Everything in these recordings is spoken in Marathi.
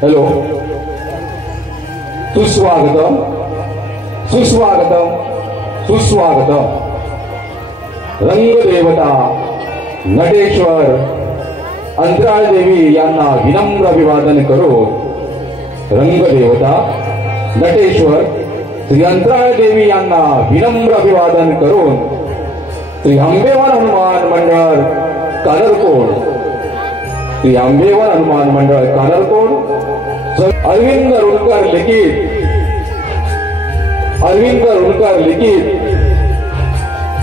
हॅलो, सुस्वागतम सुस्वागतम सुस्वागतम. रंगदेवता नटेश्वर अंतराळ देवी यांना विनम्र अभिवादन करून रंगदेवता नटेश्वर श्री अंतराळ देवी यांना विनम्र अभिवादन करून श्री आंबेवन हनुमान मंडळ कानरकोड, श्री आंबेवन हनुमान मंडळ कानरकोड, अरविंद रुणकर लिखित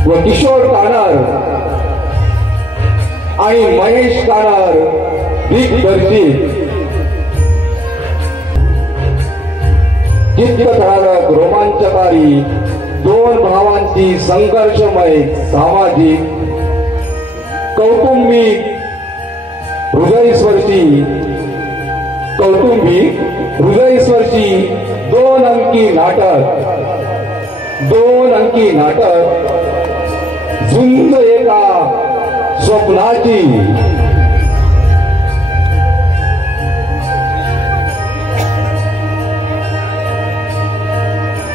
व किशोर कानर आणि महेश कानर दिग्दर्शित चित्तथरारक रोमांचकारी दोन भावांची संघर्षमय सामाजिक कौटुंबिक हृदयस्पर्शी दोन अंकी नाटक झुंज एका स्वप्नाची.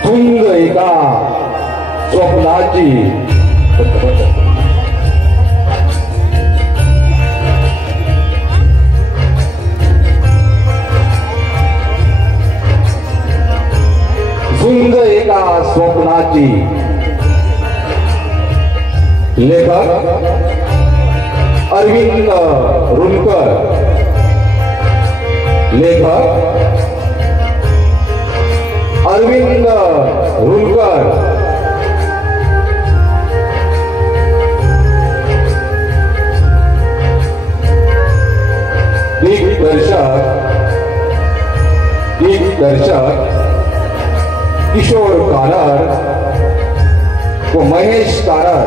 झुंज एका स्वप्नाची. झुंज एका स्वप्नाची. लेखक अरविंद रुणकर. दिग्दर्शक किशोर कानर व महेश कानर.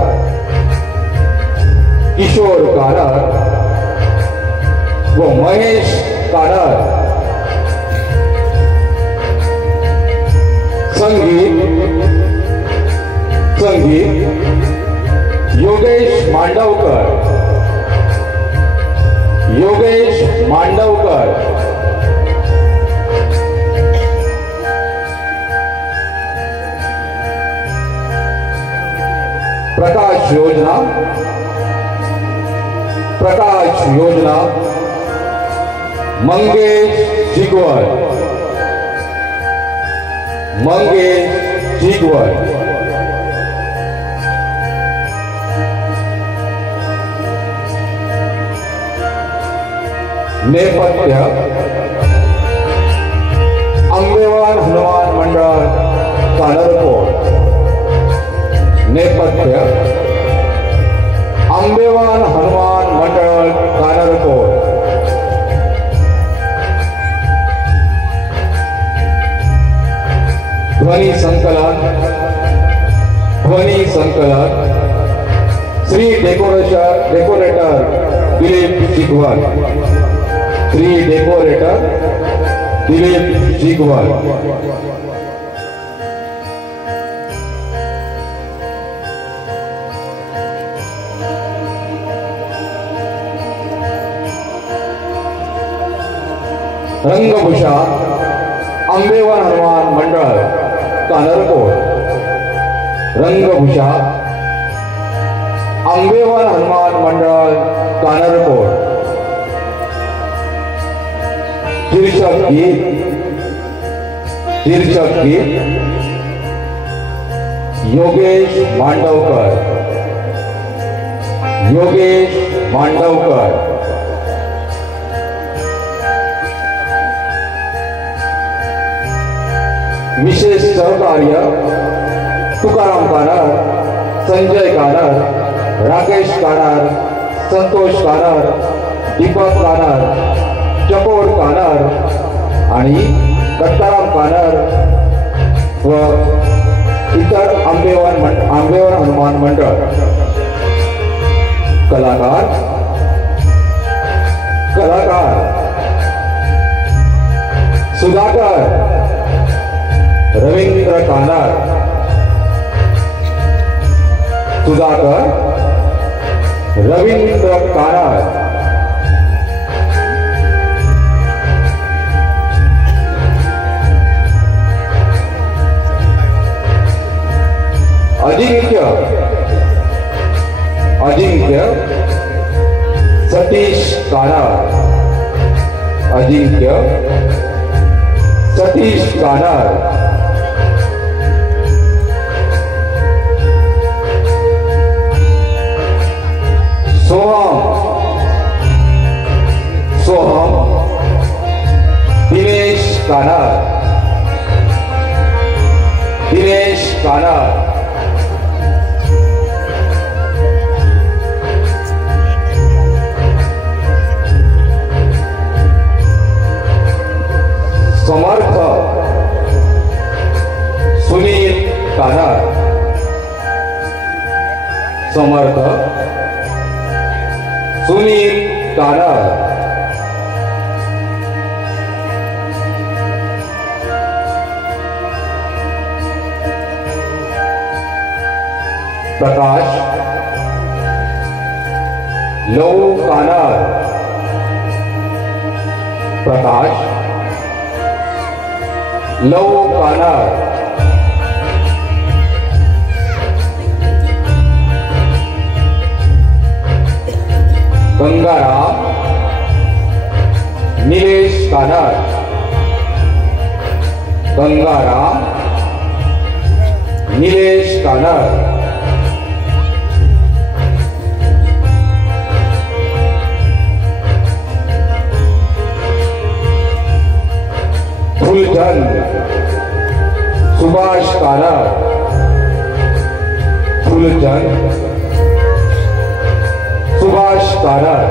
संगीत योगेश मांडवकर. प्रकाश योजना मंगेश जिगवर. नेपथ्य आंबेवन हनुमान मंडळ कानरकोड. आंबेवन हनुमान मंडळ कानरकोड. ध्वनी संकलन श्री डेकोरेटर दिलीप जिगवाल. रंगभूषा आंबेवन हनुमान मंडळ कानरकोड. शीर्षक गीत योगेश मांडवकर. विशेष सहकार्य Tukaram corner, Sanjay corner, Rakesh corner, Santosh corner, Deepak corner, चकोर कानर आणि दत्ताराम कानर व इतर आंबेवन हनुमान मंडळ. कलाकार सुधाकर रवींद्र कानर. सतीश कानार, अजिंक्य सतीश कानार, सोहम दिनेश कानार, दिनेश कानार, समर्थ सुनील कानार, समर्थ सुनील कानार, प्रकाश लव कानार, प्रकाश लव कानार, गंगाराम निलेश कानार, गंगाराम निलेश कानार, फुलचंद सुभाष कानार, फुलचंद सुभाष कानार,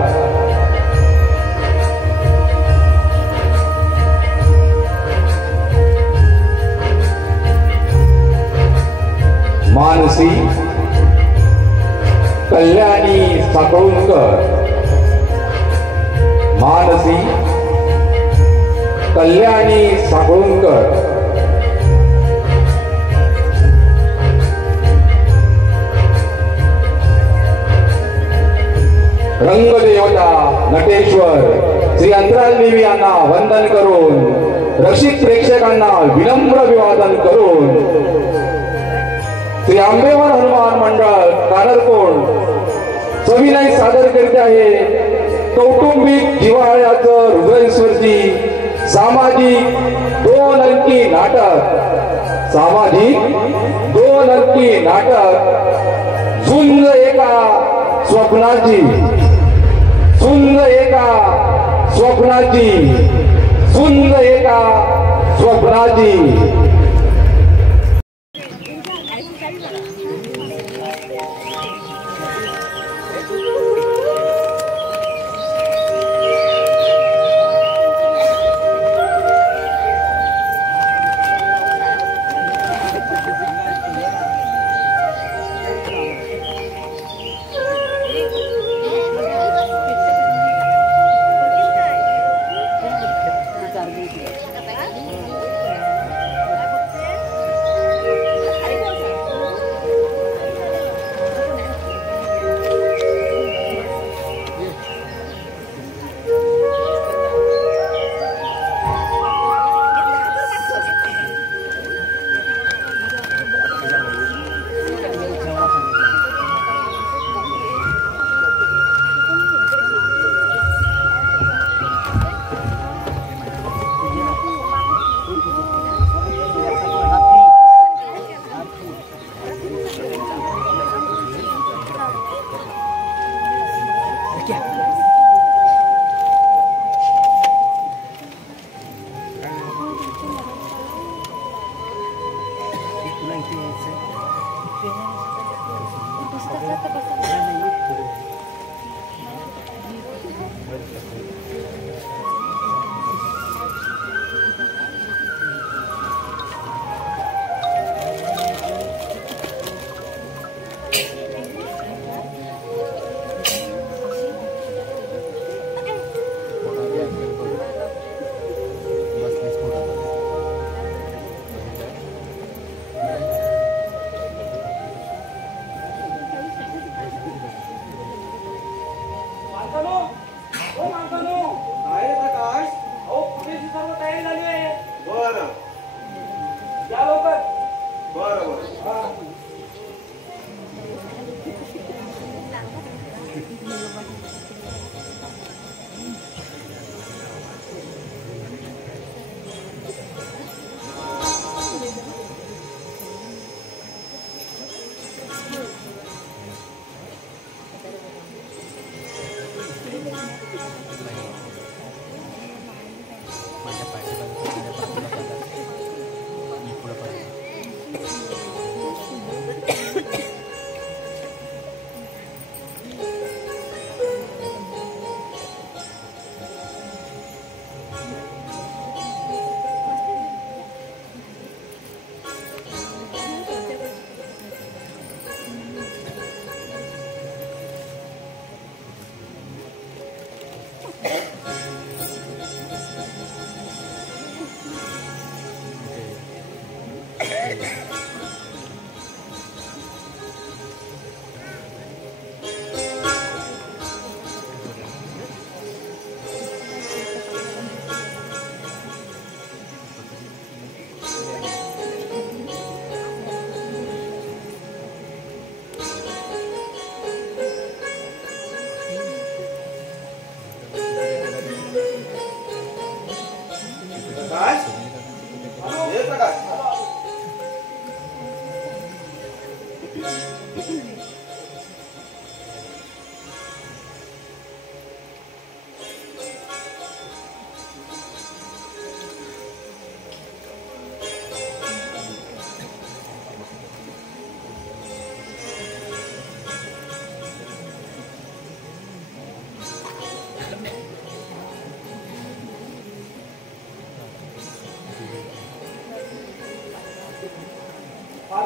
मानसी कल्याणी साकळुणकर, मानसी कल्याणी साकळुणकर, रंगदेवता नटेश्वर श्री अंतराल देवी यांना वंदन करून रक्षित प्रेक्षकांना विनम्र अभिवादन करून श्री आंबेवर हनुमान मंडळ कानरकोण सविनय सादर करीत आहे कौटुंबिक जिव्हाळ्याचं हृदयस्पर्शी सामाजिक 2 अंकी नाटक, सामाजिक 2 अंकी नाटक झुंज एका स्वप्नाची, झुंज एका स्वप्नाची, झुंज एका स्वप्नाची।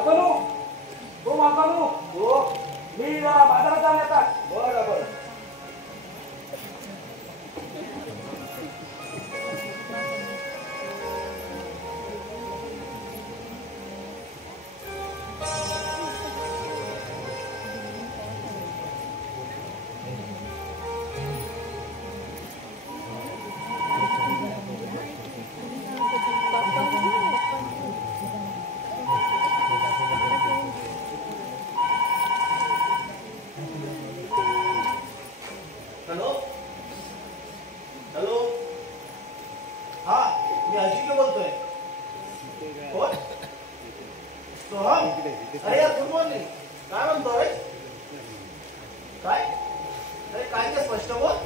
मालकनू हो मालकनू हो मी बाजारात जाऊन येतात. बरं बरं. हॅलो हॅलो हा मी अजिंक्य बोलतोय. कोण? सोहम. अरे यार गुड मॉर्निंग. काय म्हणतोय? काय अरे काय ते स्पष्ट बोल.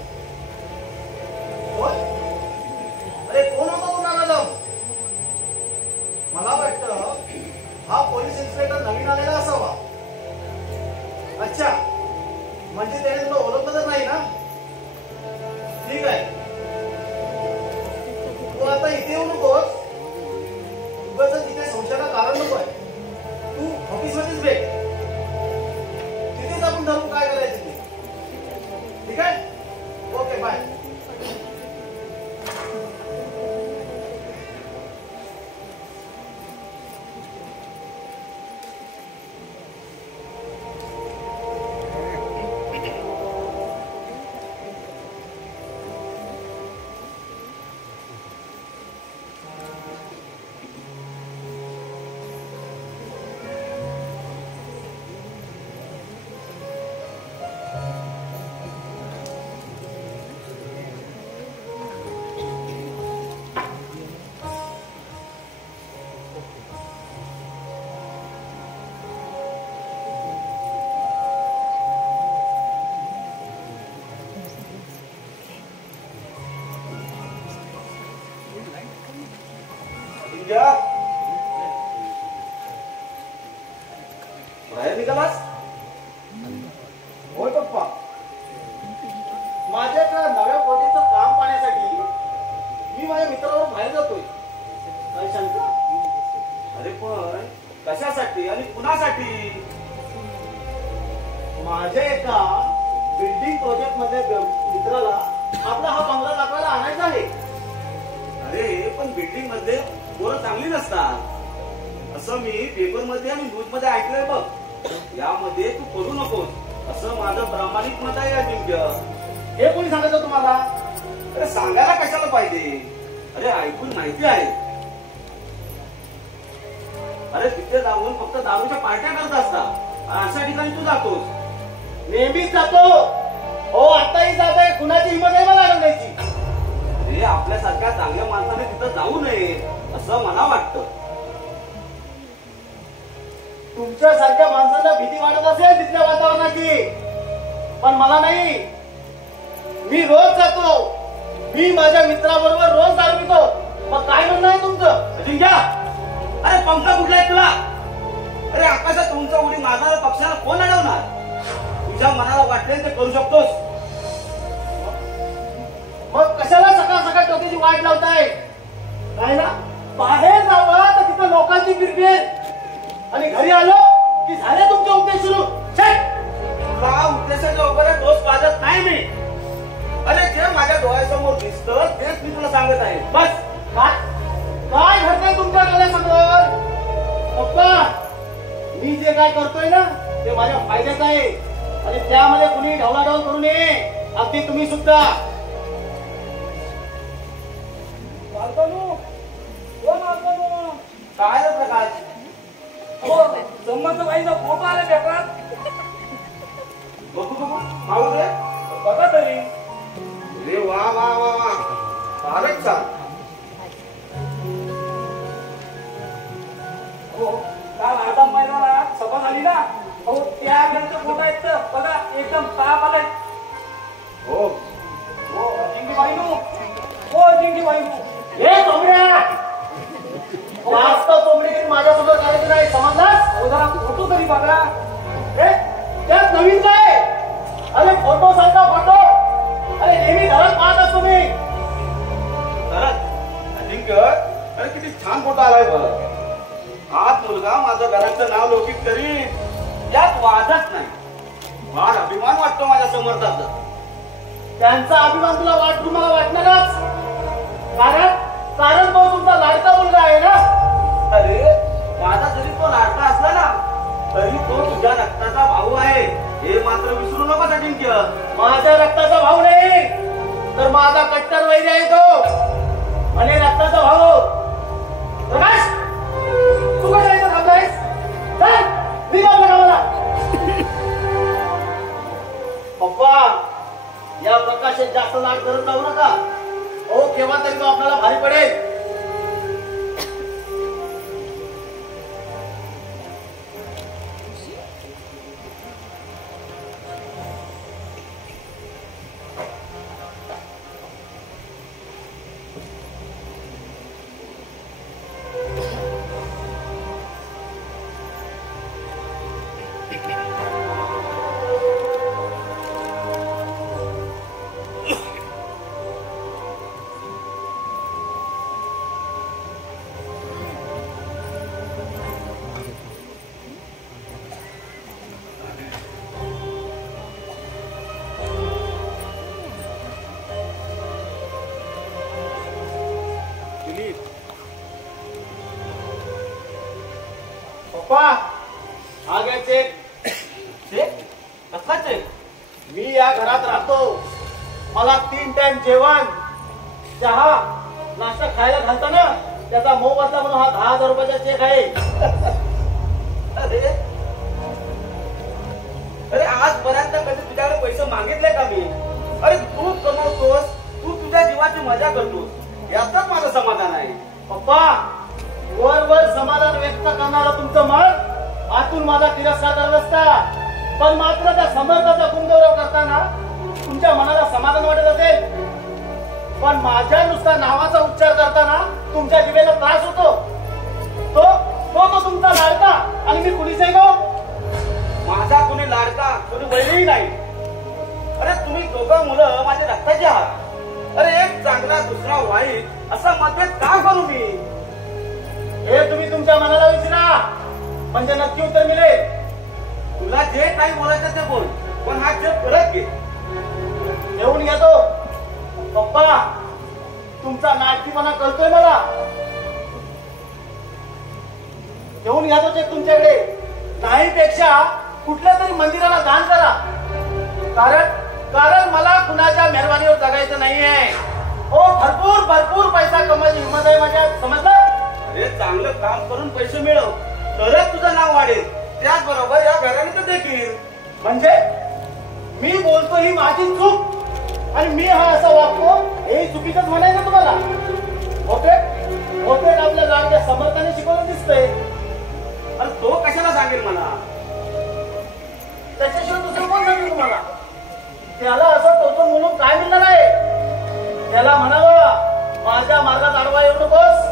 कोण? अरे कोण होता तू नाना जाऊ? मला वाटतं हा पोलीस इन्स्पेक्टर नवीन आलेला असावा. अच्छा म्हणजे त्याने तुला ओळखलं तर नाही ना? ठीक आहे. तू आता इथे येऊ नकोस. उगाच तिथे संशयाला कारण नको आहे. तू ऑफिसमध्येच भेट. तिथेच आपण ठरवू काय करायचं ते. ठीक आहे. Okay bye. बाहेर निघालास? होय पप्पा. माझ्या एका नव्या प्रोजेक्टचं काम पाहण्यासाठी मी माझ्या मित्रावर बाहेर जातोय. काय शंका? अरे पण कशासाठी आणि कुणासाठी? माझ्या एका बिल्डिंग प्रोजेक्ट मध्ये मित्राला आपला हा बंगला दाखवायला आणायचा आहे. अरे पण बिल्डिंग मध्ये पोरं चांगली नसतात असं मी पेपर मध्ये आणि न्यूज मध्ये ऐकलंय बघ. यामध्ये तू पडू नकोस असं माझं प्रामाणिक मत आहे अजिंक्य. हे कोणी सांगितलं तुम्हाला? अरे सांगायला कशाला पाहिजे? अरे ऐकून माहिती आहे. अरे तिथे जाऊन फक्त दारूच्या पार्ट्या करत असतात. अशा ठिकाणी तू जातोस? नेहमीच जातो. हो आताही जातोय. कुणाची हिंमत आहे मला अडवण्याची? अरे आपल्यासारख्या चांगल्या माणसाने तिथं जाऊ नये असं मला वाटतं. तुमच्यासारख्या माणसांना भीती वाटत असेल तिथल्या वातावरणाची, पण मला नाही. मी रोज जातो. मी माझ्या मित्राबरोबर रोज दारू पितो. मग काय म्हणणं आहे तुमचं? अजिंक्य अरे पंखा कुठला आहे तुला? अरे आकाशात उंच उडी मारणाऱ्या पक्षाला कोण अडवणार? तुझ्या मनाला वाटले ते करू शकतोस. मग कशाला सकाळ सकाळ डोक्याची वाट लावताय? काय ना बाहेर जावं तर तिथं लोकांची बिरबिर आणि घरी आलो की झाले तुमचे उपदेश सुरू. तुला उपदेशाच्या वगैरे डोस पाजत नाही मी. अरे जे माझ्या डोळ्यासमोर दिसतं तेच मी तुला सांगत आहे. बस. काय घडतंय तुमच्या डोळ्यासमोर? पप्पा मी जे काय करतोय ना ते माझ्या फायद्याचं आहे आणि त्यामध्ये कुणी ढवळाढवळ करू नये. अगदी तुम्ही सुद्धा. काय रे प्रकाश? हो संबंधबाईचा फोटो आला पेपरात. बघू बघू पाहू रे. बघा तरी. अरे वा वा वा वा फारच छान. हो काल आदम मैदानात सभा झाली ना. हो त्या वेळेचा फोटो आहेत तर बघा एकदम ताप आलाय. हो हो अजिंक्यबाईनू. हो अजिंक्यबाईनू. हे कोंबड्या जास्त कोंबडी माझ्यासोबत करायचं नाही समजलास? हो जरा फोटो तरी बघा. त्यात नवीन काय? अरे फोटो सारखा फोटो. अरे नेहमी घरात पाहत असतो मी. खरंच अजिंक्य अरे किती छान फोटो आलाय बघ. हाच मुलगा माझा माझं घराचं नाव लौकिक करीन यात वादच नाही. फार अभिमान वाटतो माझ्या समर्थाचा. त्यांचा अभिमान तुला वाटतो मला वाटणारच. कारण तो तुमचा लाडका मुलगा आहे ना. अरे माझा जरी तो लाडका असला ना तरी तो तुझ्या रक्ताचा भाऊ आहे हे मात्र विसरू नको अजिंक्य. माझ्या रक्ताचा भाऊ नाही तर माझा कट्टर वैरी आहे तो. म्हणे रक्ताचा भाऊ. प्रकाश तू कशा इथं थांबलायस? चल निघ आपल्या गावाला. पप्पा या प्रकाशात जास्त लाड करत जाऊ नका. हो केव्हा तरी तो आपल्याला भारी पडेल. पप्पा हा घ्या चेक. चेक? कसला चेक? मी या घरात राहतो. मला 3 टाइम जेवण चहा नाश्ता खायला घालता ना त्याचा मोबदला म्हणून हा 10,000 रुपयाचा चेक आहे. अरे अरे आजपर्यंत कधी तुझ्याकडे पैसे मागितले का मी? अरे तू कमवतोस, तू तुझ्या जीवाची मजा करतोस यातच माझं समाधान आहे. पप्पा वर समाधान व्यक्त करणारा तुमचं मन आतून माझा तिरस्कार करत असता. पण मात्र त्या समर्थाचा गुणगौरव करताना तुमच्या मनाला समाधान वाटत असेल. पण माझ्या नुसता नावाचा उच्चार करताना तुमच्या जिभेला त्रास होतो. तो तुमचा लाडका आणि मी कुणीच आहे गो. माझा कोणी लाडका कोणी वैरी नाही. अरे तुम्ही दोघं मुलं माझे रक्ताचे आहात. अरे एक चांगला दुसरा वाईट असा मतभेद का करू मी? हे तुम्ही तुमच्या मनाला विचारा म्हणजे नक्की उत्तर मिळेल. तुला जे काही बोलायचं ते बोल पण हा चेक परत घे. घेऊन घेतो. पप्पा तुमचा नाटकीपणा कळतोय मला. घेऊन घ्या चेक तुमच्याकडे. नाही पेक्षा कुठल्या तरी मंदिराला दान करा. कारण मला कुणाच्या मेहरबानीवर जगायचं नाहीये. हो भरपूर पैसा कमवायची हिंमत आहे माझ्यात. समजलं? अरे चांगलं काम करून पैसे मिळव तरच तुझं नाव वाढेल. त्याचबरोबर या घराने देखील. म्हणजे मी बोलतो ही माझी चूक आणि मी हा असा वागतो हे चुकीचंच म्हणायचं तुम्हाला. होते आपल्या लाडक्या समर्थाने शिकवलं दिसतंय. अरे तो कशाला सांगेल मला? त्याच्याशिवाय दुसरं कोण सांगेल तुम्हाला? त्याला असं टोचून बोलून काय मिळणार आहे? त्याला म्हणावं माझ्या मार्गात अडवा येऊ नकोस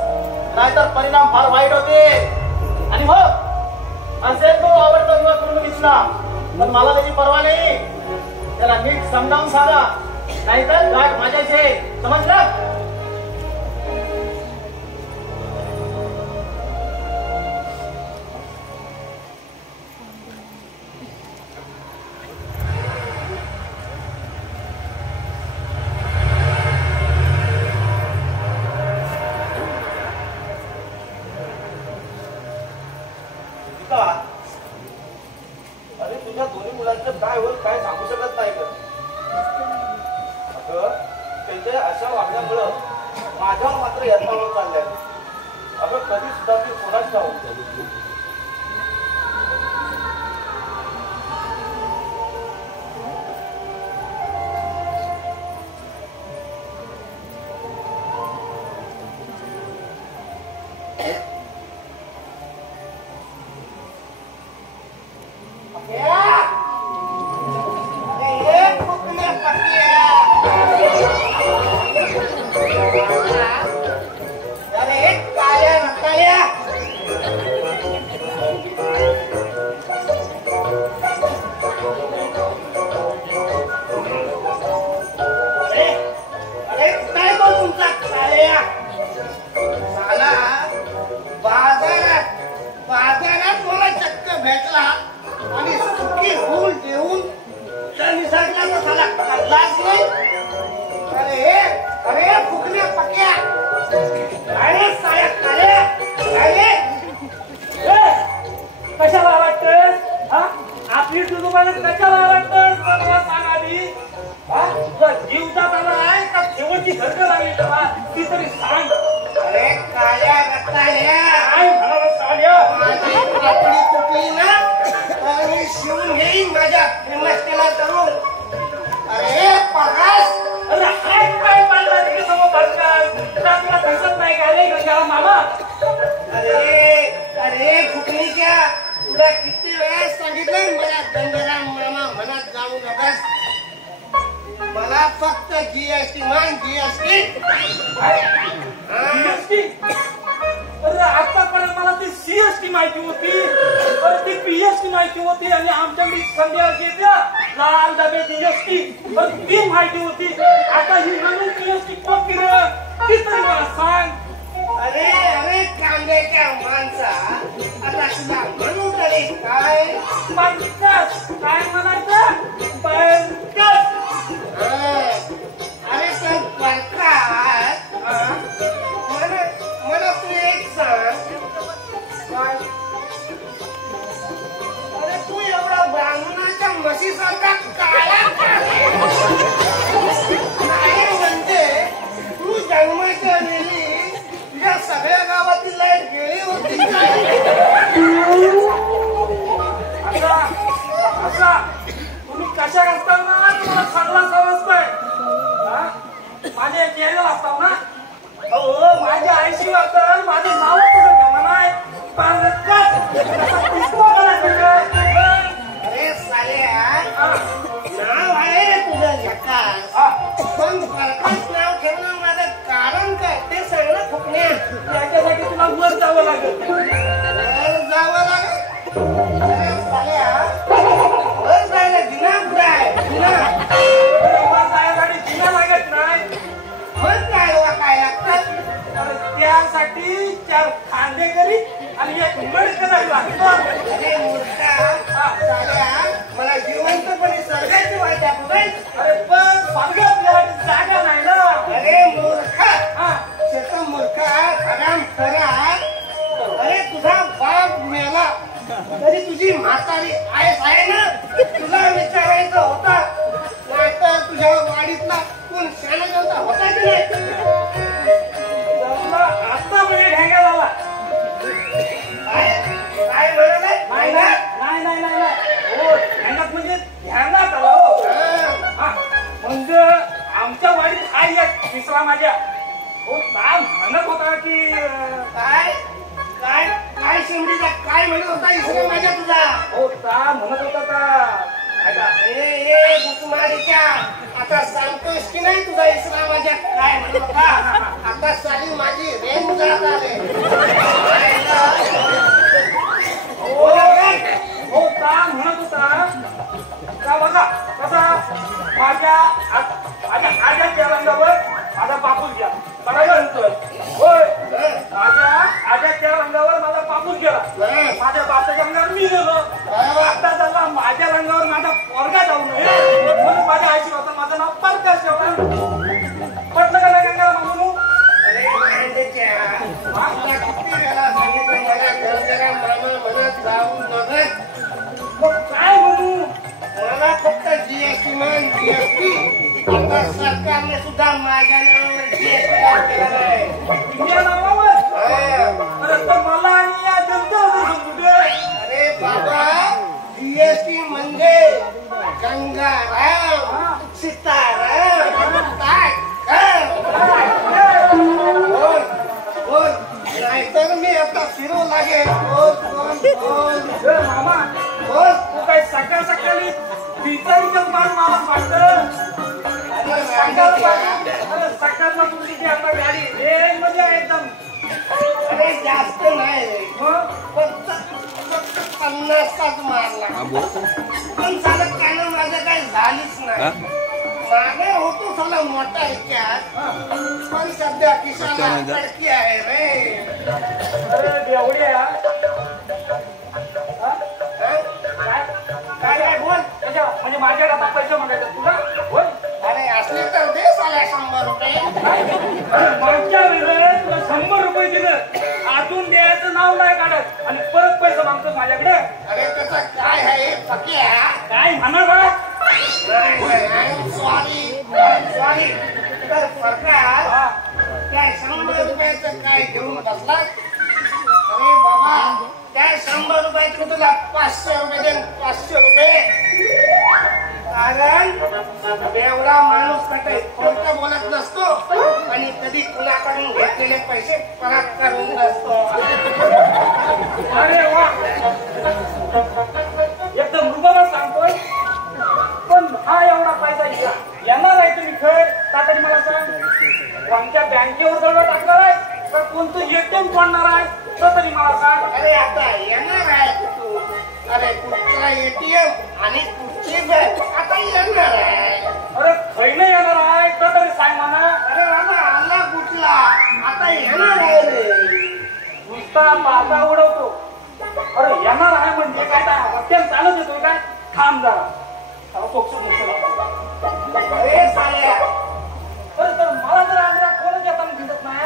नाहीतर परिणाम फार वाईट होते. आणि मग असेल तो आवडता विवाह करून दिसला पण मला त्याची पर्वा नाही. त्याला नीट समजावून सांगा नाहीतर गाठ माझ्याचे. समजलं? अरे तुझ्या दोन्ही मुलांचं काय होईल काय सांगू शकत नाही का? अगं त्यांच्या अशा वागण्यामुळं माझ्यावर मात्र यत्नावर चाललंय. अगं कधी सुद्धा मी कोणाच ठाऊ. कसली गर्द लागली तुला ती तरी सांग. अरे काळ्या रताळ्या, काय म्हणाला साल्या? माझी कापडी तुटली ना तर मी शिवून घेईन माझ्या फेमसतेला करून. अरे प्रकाश, अरे हाय काय पाडला रे समोर बसलाय. तुला दिसत नाही का रे गंगा मामा? अरे फुकणीच्या, तुला किती वेळा सांगितलं मला गंगाराम मामा मनात जाऊ नकास. मला फक्त जीएसटी मान जीएसटी. जीएसटी? अरे आतापर्यंत मला ती सीएसटी माहिती होती, अरे ती पीएसटी माहिती होती आणि आमच्या मी संध्याकाळची येत्या लाल डबे जीएसटी ती माहिती होती. आता ही नवीन जीएसटी कोणती रे ती तरी मला सांग. अरे कांद्याच्या माणसा, आता तुला म्हणू तरी काय? पंकज काय म्हणायचं? पंकज. अरे पण प्रकाश, मला तू एक सांग. अरे तू एवढा ब्राह्मणाच्या म्हशीसारखा काळा का? नाही म्हणजे तू जन्माच्या वेळी तुझ्या सगळ्या गावातील लाईट गेली होती असा तुम्ही कशा असताना तुम्हाला चांगला समजतोय. माझे केलेलं असतात ना. अहो माझ्या आईशी वाटतं माझं नाव तुझं जमा नाही. अरे साल्या, नाव आहे रे तुझं झकास, पण प्रकाश नाव ठेवणं माझं कारण काय ते सांग ना फुकण्या. त्याच्यासाठी तुला वर जावं लागेल. वर जावं लागेल? अरे साल्या, वर जायला दिना कुठं आहे? दिना वर जायसाठी जिना लागत नाही. मग काय लागतात? त्यासाठी 4 खांदेकरी आणि एक मडकं लागतं. अरे मूर्खा साल्या, मला जिवंतपणे स्वर्गाची वाट दाखवतोय. अरे पण स्वर्गात जायची जागा नाही ना. अरे मूर्खा, शेता मूर्खा, हराम करा. अरे तुझा बाप मेला तरी तुझी म्हातारी आयस आहे ना, तुला विचारायचं होता नाहीतर तुझ्या वाडीतला कोण शाना जनता होता की नाही? आता म्हणजे ढेंगा झाला. काय म्हणालाय? नाही हो ध्यानात म्हणजे ध्यानात आला हो. म्हणजे आमच्या वाडीत आई एक तिसरा माझ्या हो काय म्हणत होता की काय काय काय शिंदीचा काय म्हणत होता इसरा माझ्या तुझा? हो ता म्हणत होता का ए बुकमारीच्या, आता सांगतोस की नाही तुझा इसरा माझ्या काय म्हणत होता? आता साली माझी रेंज जात आले. हो ता म्हणत होता का बघा कसा माझ्या आज्याच्या रंगावर माझा बापूस घ्या बरोबर म्हणतोय. होय माझ्या आज्याच्या रंगावर माझा बापूस गेला, माझ्या बापाच्या रंगावर मी गेलो. आता झाला माझ्या रंगावर माझा पोरगा जाऊ नये म्हणून माझ्या आईशी होता माझं नाव प्रकाश ठेवला. पटलं का नाही गंगाराम म्हणून? अरे आपला किती वेळा सांगितलं मला गंगाराम मामा म्हणत जाऊ नका. मग काय म्हणू? मला फक्त जीएसटी मान जीएसटी. आता सरकारने सुद्धा माझ्या नावावर जीएसटी केलेला आहे. तुझ्या नावावर? अरे तर मला आणि या जनतेला कुठे? अरे बाबा, जीएसटी म्हणजे गंगाराम सीताराम काय बोल नाहीतर मी आता फिरू लागेल. बोल मामा बोल. तू काय सकाळ सकाळी पितारीचं मार मला वाटतं. सकाळला तुझी की आता गाडी हे म्हणजे एकदम. अरे जास्त नाही फक्त 50 मारला पण चालत काय ना माझं काही झालीच नाही. मागे होतो थोडा मोठा ह्याच्यात पण सध्या किशाला कडकी आहे रे. अरे एवढ्या काय बोल त्याच्या म्हणजे माझ्या आता पैसे मागायचे तुला बोल. अरे असले तर दे साला 100 रुपये. मागच्या वेळेस तुला 100 रुपये दिलं आतून द्यायचं नाव नाही काढत आणि परत पैसे मागतो माझ्याकडे. अरे त्याचं काय आहे फक्या काय म्हणा बा? सॉरी तर सरकार त्या 100 रुपयाचं काय घेऊन बसला? अरे बाबा, त्या 100 रुपयात मी तुला 500 रुपये देईन, 500 रुपये. कारण एवढा माणूस काही खोटं बोलत नसतो आणि कधी कुणाकडून घेतलेले पैसे परत करून नसतो. अरे वा, एकदम मृगाला सांगतोय. पण हा एवढा पैसा येणार आहे तुम्ही खेळ तातडी मला सांग. आमच्या बँकेवर जवळ टाकणार आहे तर कोणतं एटीएम पडणार आहे तर तरी मला सांग. अरे आता येणार आहे तू. अरे कुठला एटीएम आणि कुठची बँक आता येणार आहे. अरे खैले येणार आहे तर तरी सांग म्हणा. अरे बाबा आला कुठला आता येणार आहे रे. नुसता पापा उडवतो. अरे येणार आहे म्हणजे काय रस्त्याने चालत येतोय काय? थांब जरा. अरे साल्या, तर मला जर आंध्रा कोणच येताना दिसत नाही.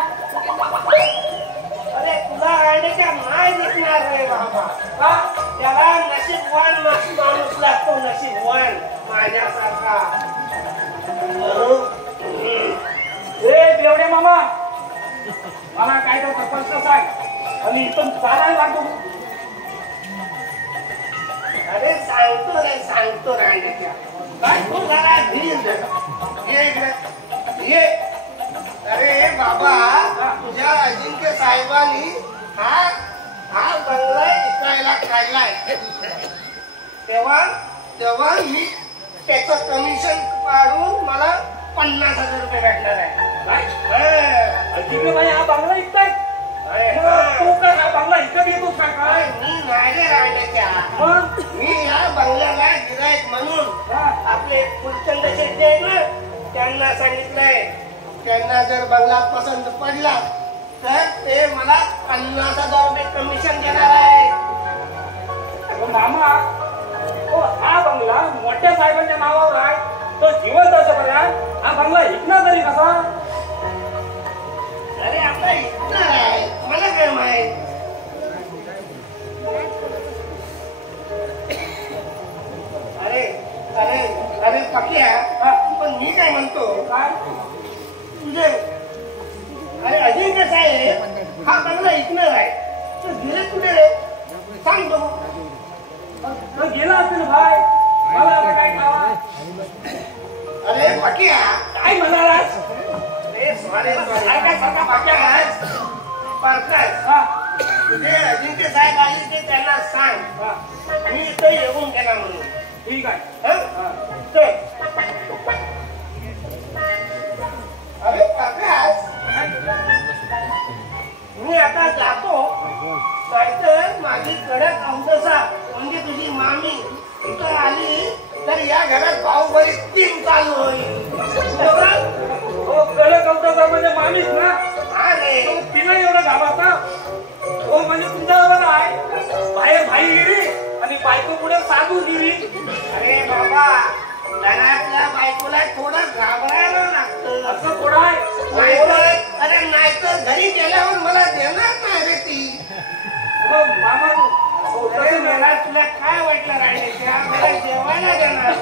अरे तुला राहण्याच्या नाही दिसणार रे बाबा. का? त्याला नशीबवान माणूस लागतो, नशीबवान माझ्यासारखा. ए बेवडे मामा, मला काय तर प्रश्न सांग आणि इथून चालायला लागतो. अरे सांगतो राहण्याच्या. काय तू जरा धीर धर. ये. अरे बाबा, तुझ्या अजिंक्य साहेबांनी हा बंगला विकायला काढलाय. तेव्हा मी त्याचं कमिशन काढून मला 50,000 रुपये भेटणार आहे. अजिंक्य भाई हा बांगला इकताय. तू काय हा बांगला इकत येतोस काय? मी नाही राहण्याच्या. मग मी या बंगल्याला गिराईक म्हणून आपले फुलचंद शेट्टी आहेत ना, त्यांना सांगितलंय. त्यांना जर बंगला पसंत पडला तर ते मला 50,000 रुपये कमिशन देणार आहे. मामा, हा बंगला मोठ्या साहेबांच्या नावावर आहे. तो जिवंत असं हा बंगला इकणार तरी कसा? अरे आता इतकं आहे, मला काय माहित. अरे अरे अरे पक्या, पण मी काय म्हणतो, तुझे अरे अजिंक्य साहेब हा बंगला इकणार आहे तर गेले कुठे रे? सांग बघू. गेला असेल भाई, मला आता काय खावा? अरे पक्या, काय म्हणालास? सारखा पाक्या आहेस. तुझे अजिंक्य साहेब आले ते त्यांना सांग मी इथे येऊन गेला म्हणून. ठीक आहे. अरे प्रकाश, मी आता जातो. नाहीतर माझी कडक औदसा म्हणजे तुझी मामी इथं आली तर या घरात भाऊबरी 3 चालू होईल. हो, कडक अवताचा म्हणजे मामीच ना. अरे तिला एवढं घाबाचा. हो म्हणजे तुमच्याबरोबर आहे. बाहेर भाईगिरी आणि बायको पुढे साधूगिरी. अरे बाबा, घरातल्या बायकोला थोडं घाबरायला लागतं. असं थोडं आहे. अरे नाहीतर घरी गेल्यावर मला देणार नाही रे ती. हो मामा, अरे मला तुला काय वाटलं राहिल्याच्या? मला जेवायला देणार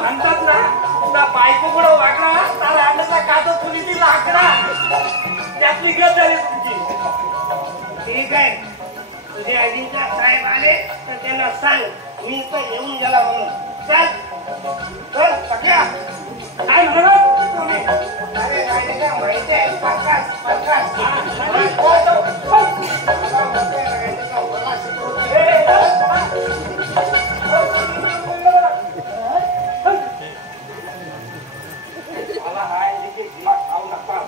म्हणतात ना, तुला बायको पुढे वाकडा तर आणला काचा चुलीची लाकडा. त्यातली गत झाली तुमची. ठीक आहे, तुझे अजिंक्य साहेब आले तर त्यांना सांग मी इथं येऊन गेला म्हणून. चल सगळ्या काय म्हणत तुम्ही. अरे राहिलेल्या माहिती आहे प्रकाश. मला शिकवते. मला हाय देखील दिमाग खाऊ नका.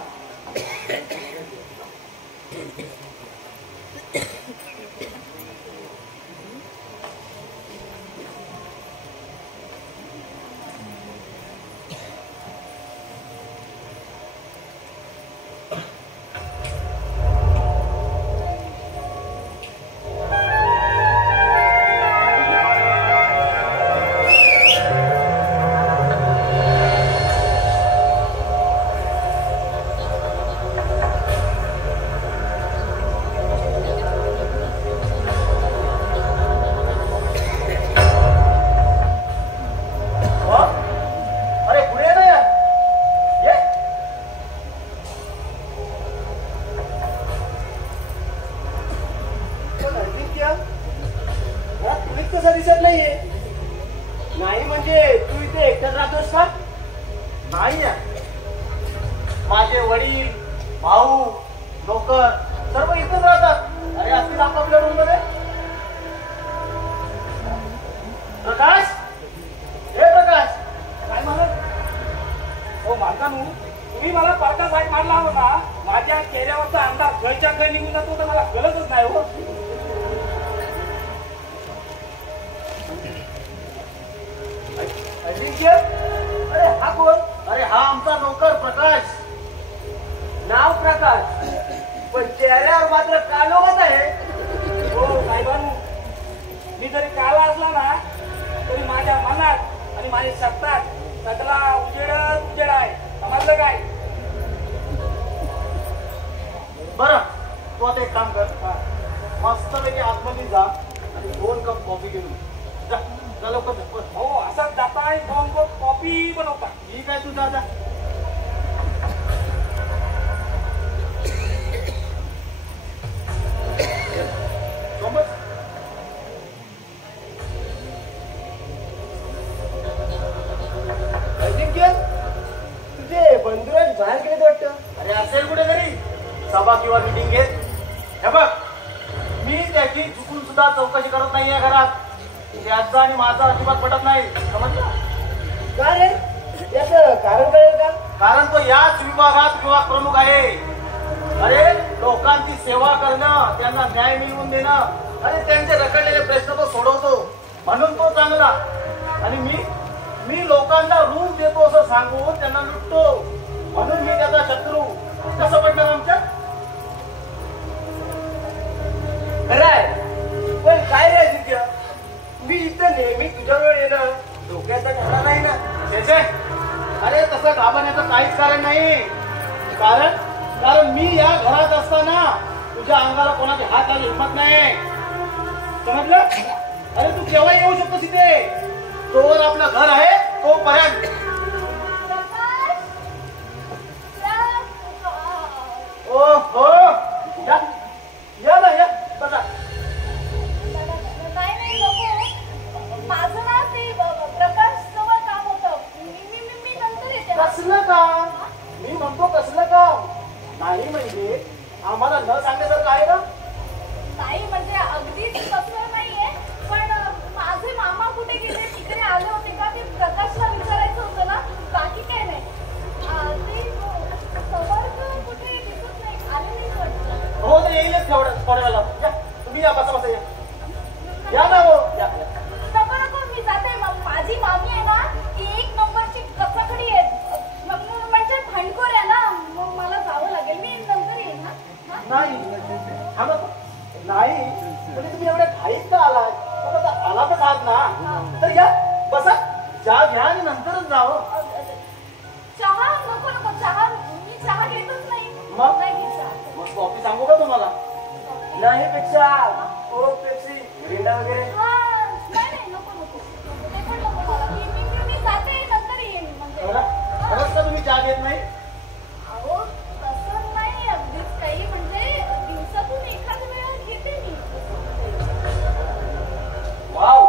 नाही आहे. माझे वडील, भाऊ, नोकर सर्व इथेच राहतात. अरे असतील आपापल्या रूम मध्ये. प्रकाश, हे प्रकाश, काय म्हणत हो मालकानू, तुम्ही मला पार्टा साईड मारला होता. माझ्या चेहऱ्यावरचा अंदाज घरच्या घर निघून जातो तर मला कळतच नाही हो. अजिंक्य, अरे हा कोण? अरे हा आमचा नोकर प्रकाश. नाव प्रकाश, पण चेहऱ्यावर मात्र कालोवत आहे. हो साहेबांनो, मी जरी काला असला ना तरी माझ्या मनात आणि माझ्या शब्दात सगळा उजेड आहे. समजलं काय? बरं, तू आता एक काम कर. मस्तपैकी आतमध्ये जा आणि 2 कप कॉफी घेऊन ये. जा, जा लवकर जा. हो असंच जाताय 2 कप कॉफी बनवता. ठीक आहे, तू जा जा. समज. अजिंक्य, तुझे बंधुराज बाहेर गेले वाटतं. अरे असेल कुठेतरी सभा किंवा मीटिंग घेत. हे बघ, मी त्याची चुकून सुद्धा चौकशी करत नाहीये घरात. त्याचा आणि माझा अजिबात पटत नाही. समजलं? का रे, याचं कारण कळेल का? कारण तो याच विभागात विभाग प्रमुख आहे. अरे लोकांची सेवा करणं, त्यांना न्याय मिळवून देणं आणि त्यांचे रखडलेले प्रश्न तो सोडवतो. म्हणून तो चांगला. आणि मी लोकांना रूप देतो असं सांगून त्यांना लुटतो. म्हणून मी त्याचा शत्रू. कसं पडणार आमच्या? खरंय, पण काय रे अजिंक्य, मी इथं नेहमी तुझ्याजवळ येणं धोक्याचं ठरणार नाही ना. त्याचे अरे तसं घाबरण्याचं काहीच कारण नाही. कारण मी या घरात असताना तुझ्या अंगाला कोणाची हात आली हिंमत नाही. समजलं? अरे तू केव्हा येऊ शकतोस इथे. तोवर आपलं घर आहे तोपर्यंत. ओ हो, या ना, या बघा. नाही नको, माझं ना ते प्रकाश जवळ काम होतं. मी नंतर येते. कसलं काम? मी म्हणतो कसलं काम? नाही म्हणजे आम्हाला न सांगण्यासारखं आहे का? नाही म्हणजे अगदीच तसं नाहीये, पण माझे मामा कुठे गेले, तिकडे आले होते का ते प्रकाशला विचारायचं होतं ना. बाकी काय नाही. ते समर्थ कुठे दिसत नाही, आले नाही वाटतं. हो तर येईलच थोड्या वेळेला. या तुम्ही या, बसा बसा, या ना. हो या. नको नको, मी जाते. माझी मामी आहे ना, ती 1 नंबरची कचाकडी आहे. म्हणजे भांडखोर आहे ना, मग मला जावं लागेल. मी नंतर येईन ना. नाही थांबा. नाही म्हणजे तुम्ही एवढ्या घाईत का आलाय? पण आता आलातच आहात ना, तर या बसा, चहा घ्या आणि नंतरच जावं. चहा नको नको, चहा मी चहा घेतच नाही. मग? नाही घेत चहा. मग कॉफी सांगू का तुम्हाला? नाही पेक्षा कोक, पेप्सी, मिरिंडा वगैरे. नाही नको नको, ते पण नको मला. मी जाते, नंतर येईन. म्हणजे खरंच का तुम्ही चहा घेत नाही? अहो तसं नाही अगदीच काही, म्हणजे दिवसातून एखाद वेळा घेते मी. Wow,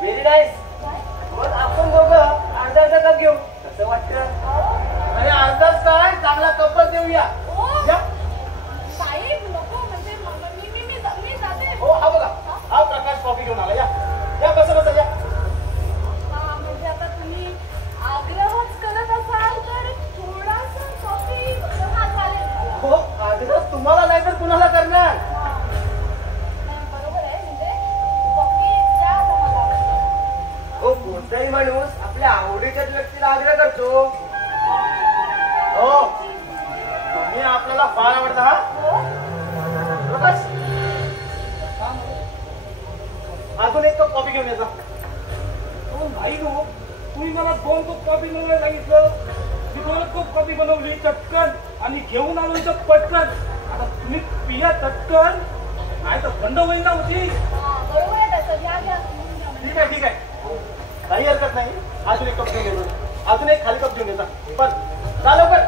very nice. काय? मग आपण दोघं अर्धा कप घेऊ, कसं वाटतं? अहो, अरे अर्धाच काय, चांगला कपच देऊया. ओ, या. साहेब नको, म्हणजे मी जाते. हो हा बघा, हा प्रकाश कॉफी घेऊन आला. या या, बसा बसा, या. हा म्हणजे आता तुम्ही आग्रहच करत असाल तर थोडासा कॉफी चालेल मला. हो आग्रह तुम्हाला नाही तर कुणाला करणार? नाही, बरोबर आहे. म्हणजे कॉफी द्या आता मला. हो, कोणताही माणूस आपल्या आवडीच्या व्यक्तीला आग्रह करतो. हो तुम्ही आपल्याला फार आवडता. हा हो? प्रकाश, अजून 1 कप कॉफी घेऊन यायचा. हो नाही नो, तुम्ही मला 2 कप कॉफी बनवायला सांगितलं. मी 2 कप कॉफी बनवली चटकन आणि घेऊन आलो इथं पटकन. आता तुम्ही पिया चटकन, नाही तर बंद होईल ना होती. बरोबर आहे त्याचं. या घ्या. ठीक आहे ठीक आहे, काही हरकत नाही. अजून 1 कप घेऊन येतो. अजून एक खाली कप घेऊन येता. पण जा लवकर.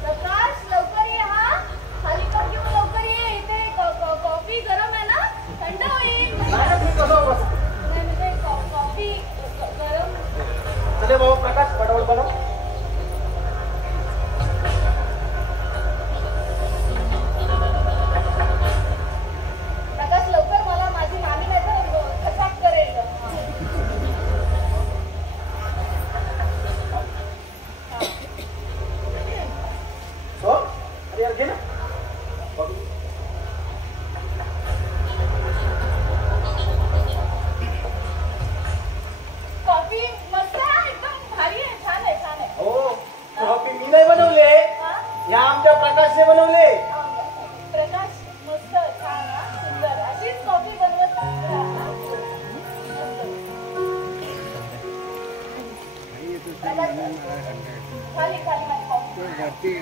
प्रकाश लवकर ये. हा खाली कप घेऊन लवकर ये. इथे कॉफी गरम आहे ना, थंड होईल. नाही ना, तुम्ही कसं बसा. नाही म्हणजे कॉफी गरम. चले बाबा प्रकाश, पटापट बनव. खाली खाली माझी कॉफी.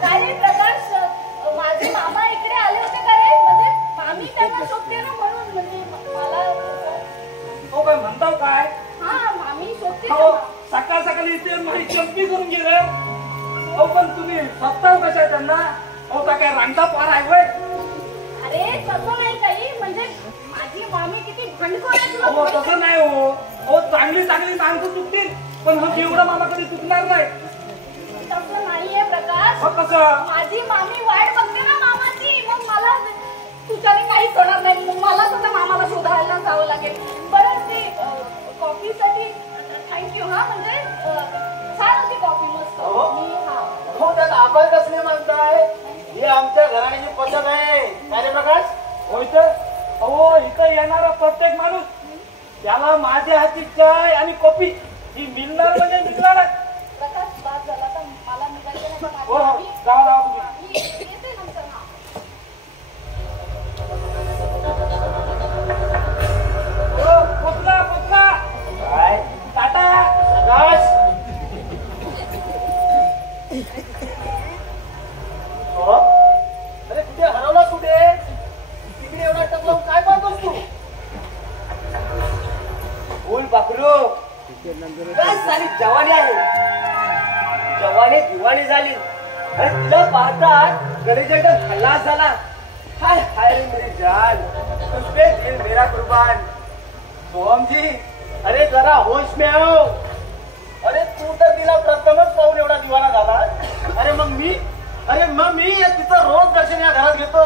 काय रे प्रकाश, माझे मामा इकडे आले होते का रे? म्हणजे मामी त्यांना शोधते ना म्हणून, म्हणजे मला हो काय म्हणताव काय? हा मामी शोधते हो ना. सकाळ सकाळी इथे माझी चंपी करून गेले. हो पण तुम्ही स्वतः कशा त्यांना? हो का काय रांगता पार आहे होय? अरे तसं नाही काही, म्हणजे माझी मामी किती भंडखोर आहे तुला हो माहिती तसं नाही हो. हो चांगली चांगली माणसं चुकतील पण हा एवढा मामा कधी चुकणार नाही. तसं नाहीये प्रकाश. हो कसं? माझी मामी वाट बघते ना मामाची, मग मला तुझ्याने काहीच होणार नाही. मग मला सुद्धा मामाला शोधायला जावं लागेल. बरं ते कॉफीसाठी थँक्यू. हा म्हणजे छान होती कॉफी, मस्त. हो? मी हा हो त्यात आपण कसले म्हणताय? ही आमच्या घराण्याची पद्धत आहे. काय रे प्रकाश? हो इथं अहो इथं येणारा प्रत्येक माणूस त्याला माझ्या हाती चाय आणि कॉफी ही मिळणार म्हणजे मिळणार. प्रकाश बाद झाला तर मला निघायचं नाही का? माझी हो हो मामी जावा जावा तुम्ही. मी येते नंतर. हा हो पोचला पोचला. काय टाटा. प्रकाश? हो? अरे कुठे हरवला? कुठे तिकडे एवढा टकलावून काय पाहतोस तू? फुल पाखरू काय सारी जवानी आहे. जवानी दिवाणी झाली आणि तिला पाहतात गणेश एकदम खल्लास झाला. हाय हाय रे मेरी जान, तुझ पे दिल मेरा कुर्बान. सोहम जी, अरे जरा होश में आओ. अरे तू तर तिला प्रथमच पाहून एवढा दिवाना झाला. अरे मग मी तिचं रोज दर्शन या घरात घेतो.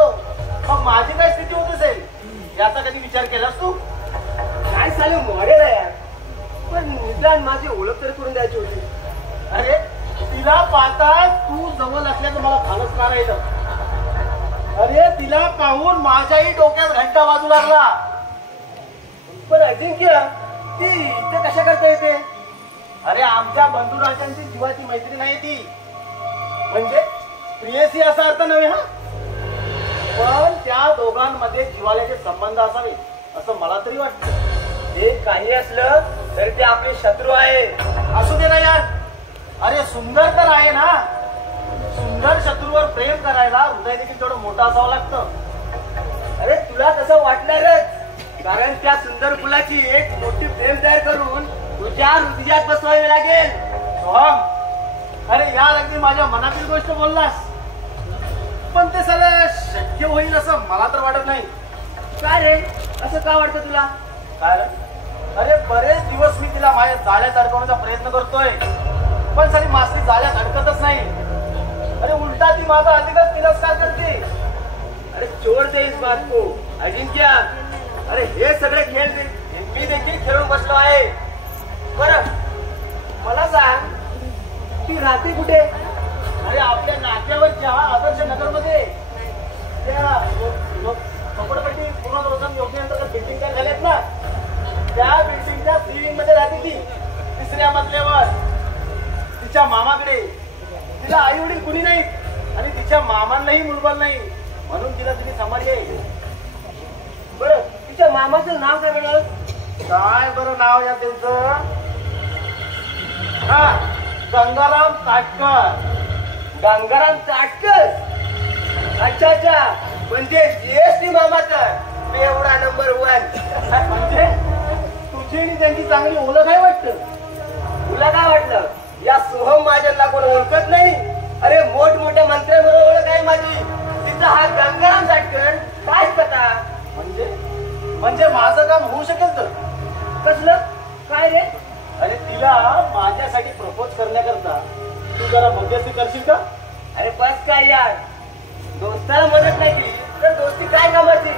मग माझी काय स्थिती होत असेल याचा कधी विचार केलास तू? काय साले मॉडेल आहे यार. पण निदान माझी ओळख तरी करून द्यायची होती. अरे तिला पाहता तू जवळ असल्याचं मला भानच नाही राहिलं. अरे तिला पाहून माझ्याही डोक्यात घंटा वाजू लागला. पण अजिंक्य ती इथे कशा करता येते? अरे आमच्या बंधुराजांची जीवाची मैत्री नाही ती. म्हणजे प्रियसी असा अर्थ नव्हे हा, पण त्या दोघांमध्ये जिव्हाळ्याचे संबंध असावे असं मला तरी वाटतं. ते काही असलं तरी ते आपले शत्रू आहे. असू दे ना यार. अरे सुंदर तर आहे ना. सुंदर शत्रूवर प्रेम करायला हृदय देखील थोडं मोठं असावं लागतं. अरे तुला तसं वाटणारच, कारण त्या सुंदर फुलाची एक मोठी फ्रेम तयार करून तुझ्या हृदयात बसवावी लागेल. सोहम, अरे यार अगदी माझ्या मनातील गोष्ट बोललास, पण ते सगळं शक्य होईल असं मला तर वाटत नाही. काय रे असं का वाटतं तुला? काय? अरे बरेच दिवस मी तिला माझ्या जाळ्यात अडकवण्याचा प्रयत्न करतोय, पण सारी मासली जाळ्यात अडकतच नाही. अरे उलटा ती माझा अधिकच तिरस्कार करते. अरे छोड़ दे इस बात को अजिंक्य. अरे हे सगळे खेळ मी देखील खेळून बसलो आहे. बरं मला सांग, ती राहते कुठे? अरे आपल्या नाक्यावरच्या आदर्श नगरमध्ये त्या झोपडपट्टी पुनर्वसन योजनेअंतर्गत बिल्डिंग तयार झाल्यात ना, त्या बिल्डिंगच्या सीलिंग मध्ये राहते ती, 3ऱ्या मजल्यावर. तिच्या मामाकडे. तिला आई वडील कुणी नाही आणि तिच्या मामांनाही मुलबाल नाही, म्हणून तिला तुम्ही सांभाळले. बरं तिच्या मामाचं नाव काय म्हणाल? काय बरं नाव या त्यांचं? हा, गंगाराम काटकर. गंगाराम चाटकर. अच्छा अच्छा, म्हणजे जीएसटी मामाचं एवढा नंबर 1. म्हणजे तुझी आणि त्यांची चांगली ओळख आहे वाटतं. तुला काय वाटलं या सोहम महाजनला कोण ओळखत नाही? अरे मोठमोठ्या मंत्र्यांबरोबर ओळख आहे माझी. तिचा हा गंगाराम चाटकर काय पता? म्हणजे माझं काम होऊ शकेल तर? कसलं काय रे? अरे तिला माझ्यासाठी प्रपोज करण्याकरता तू जरा मध्यस्थी करशील का? अरे बस काय यार, दोस्ताला मदत नाही केली तर दोस्ती काय कामाची?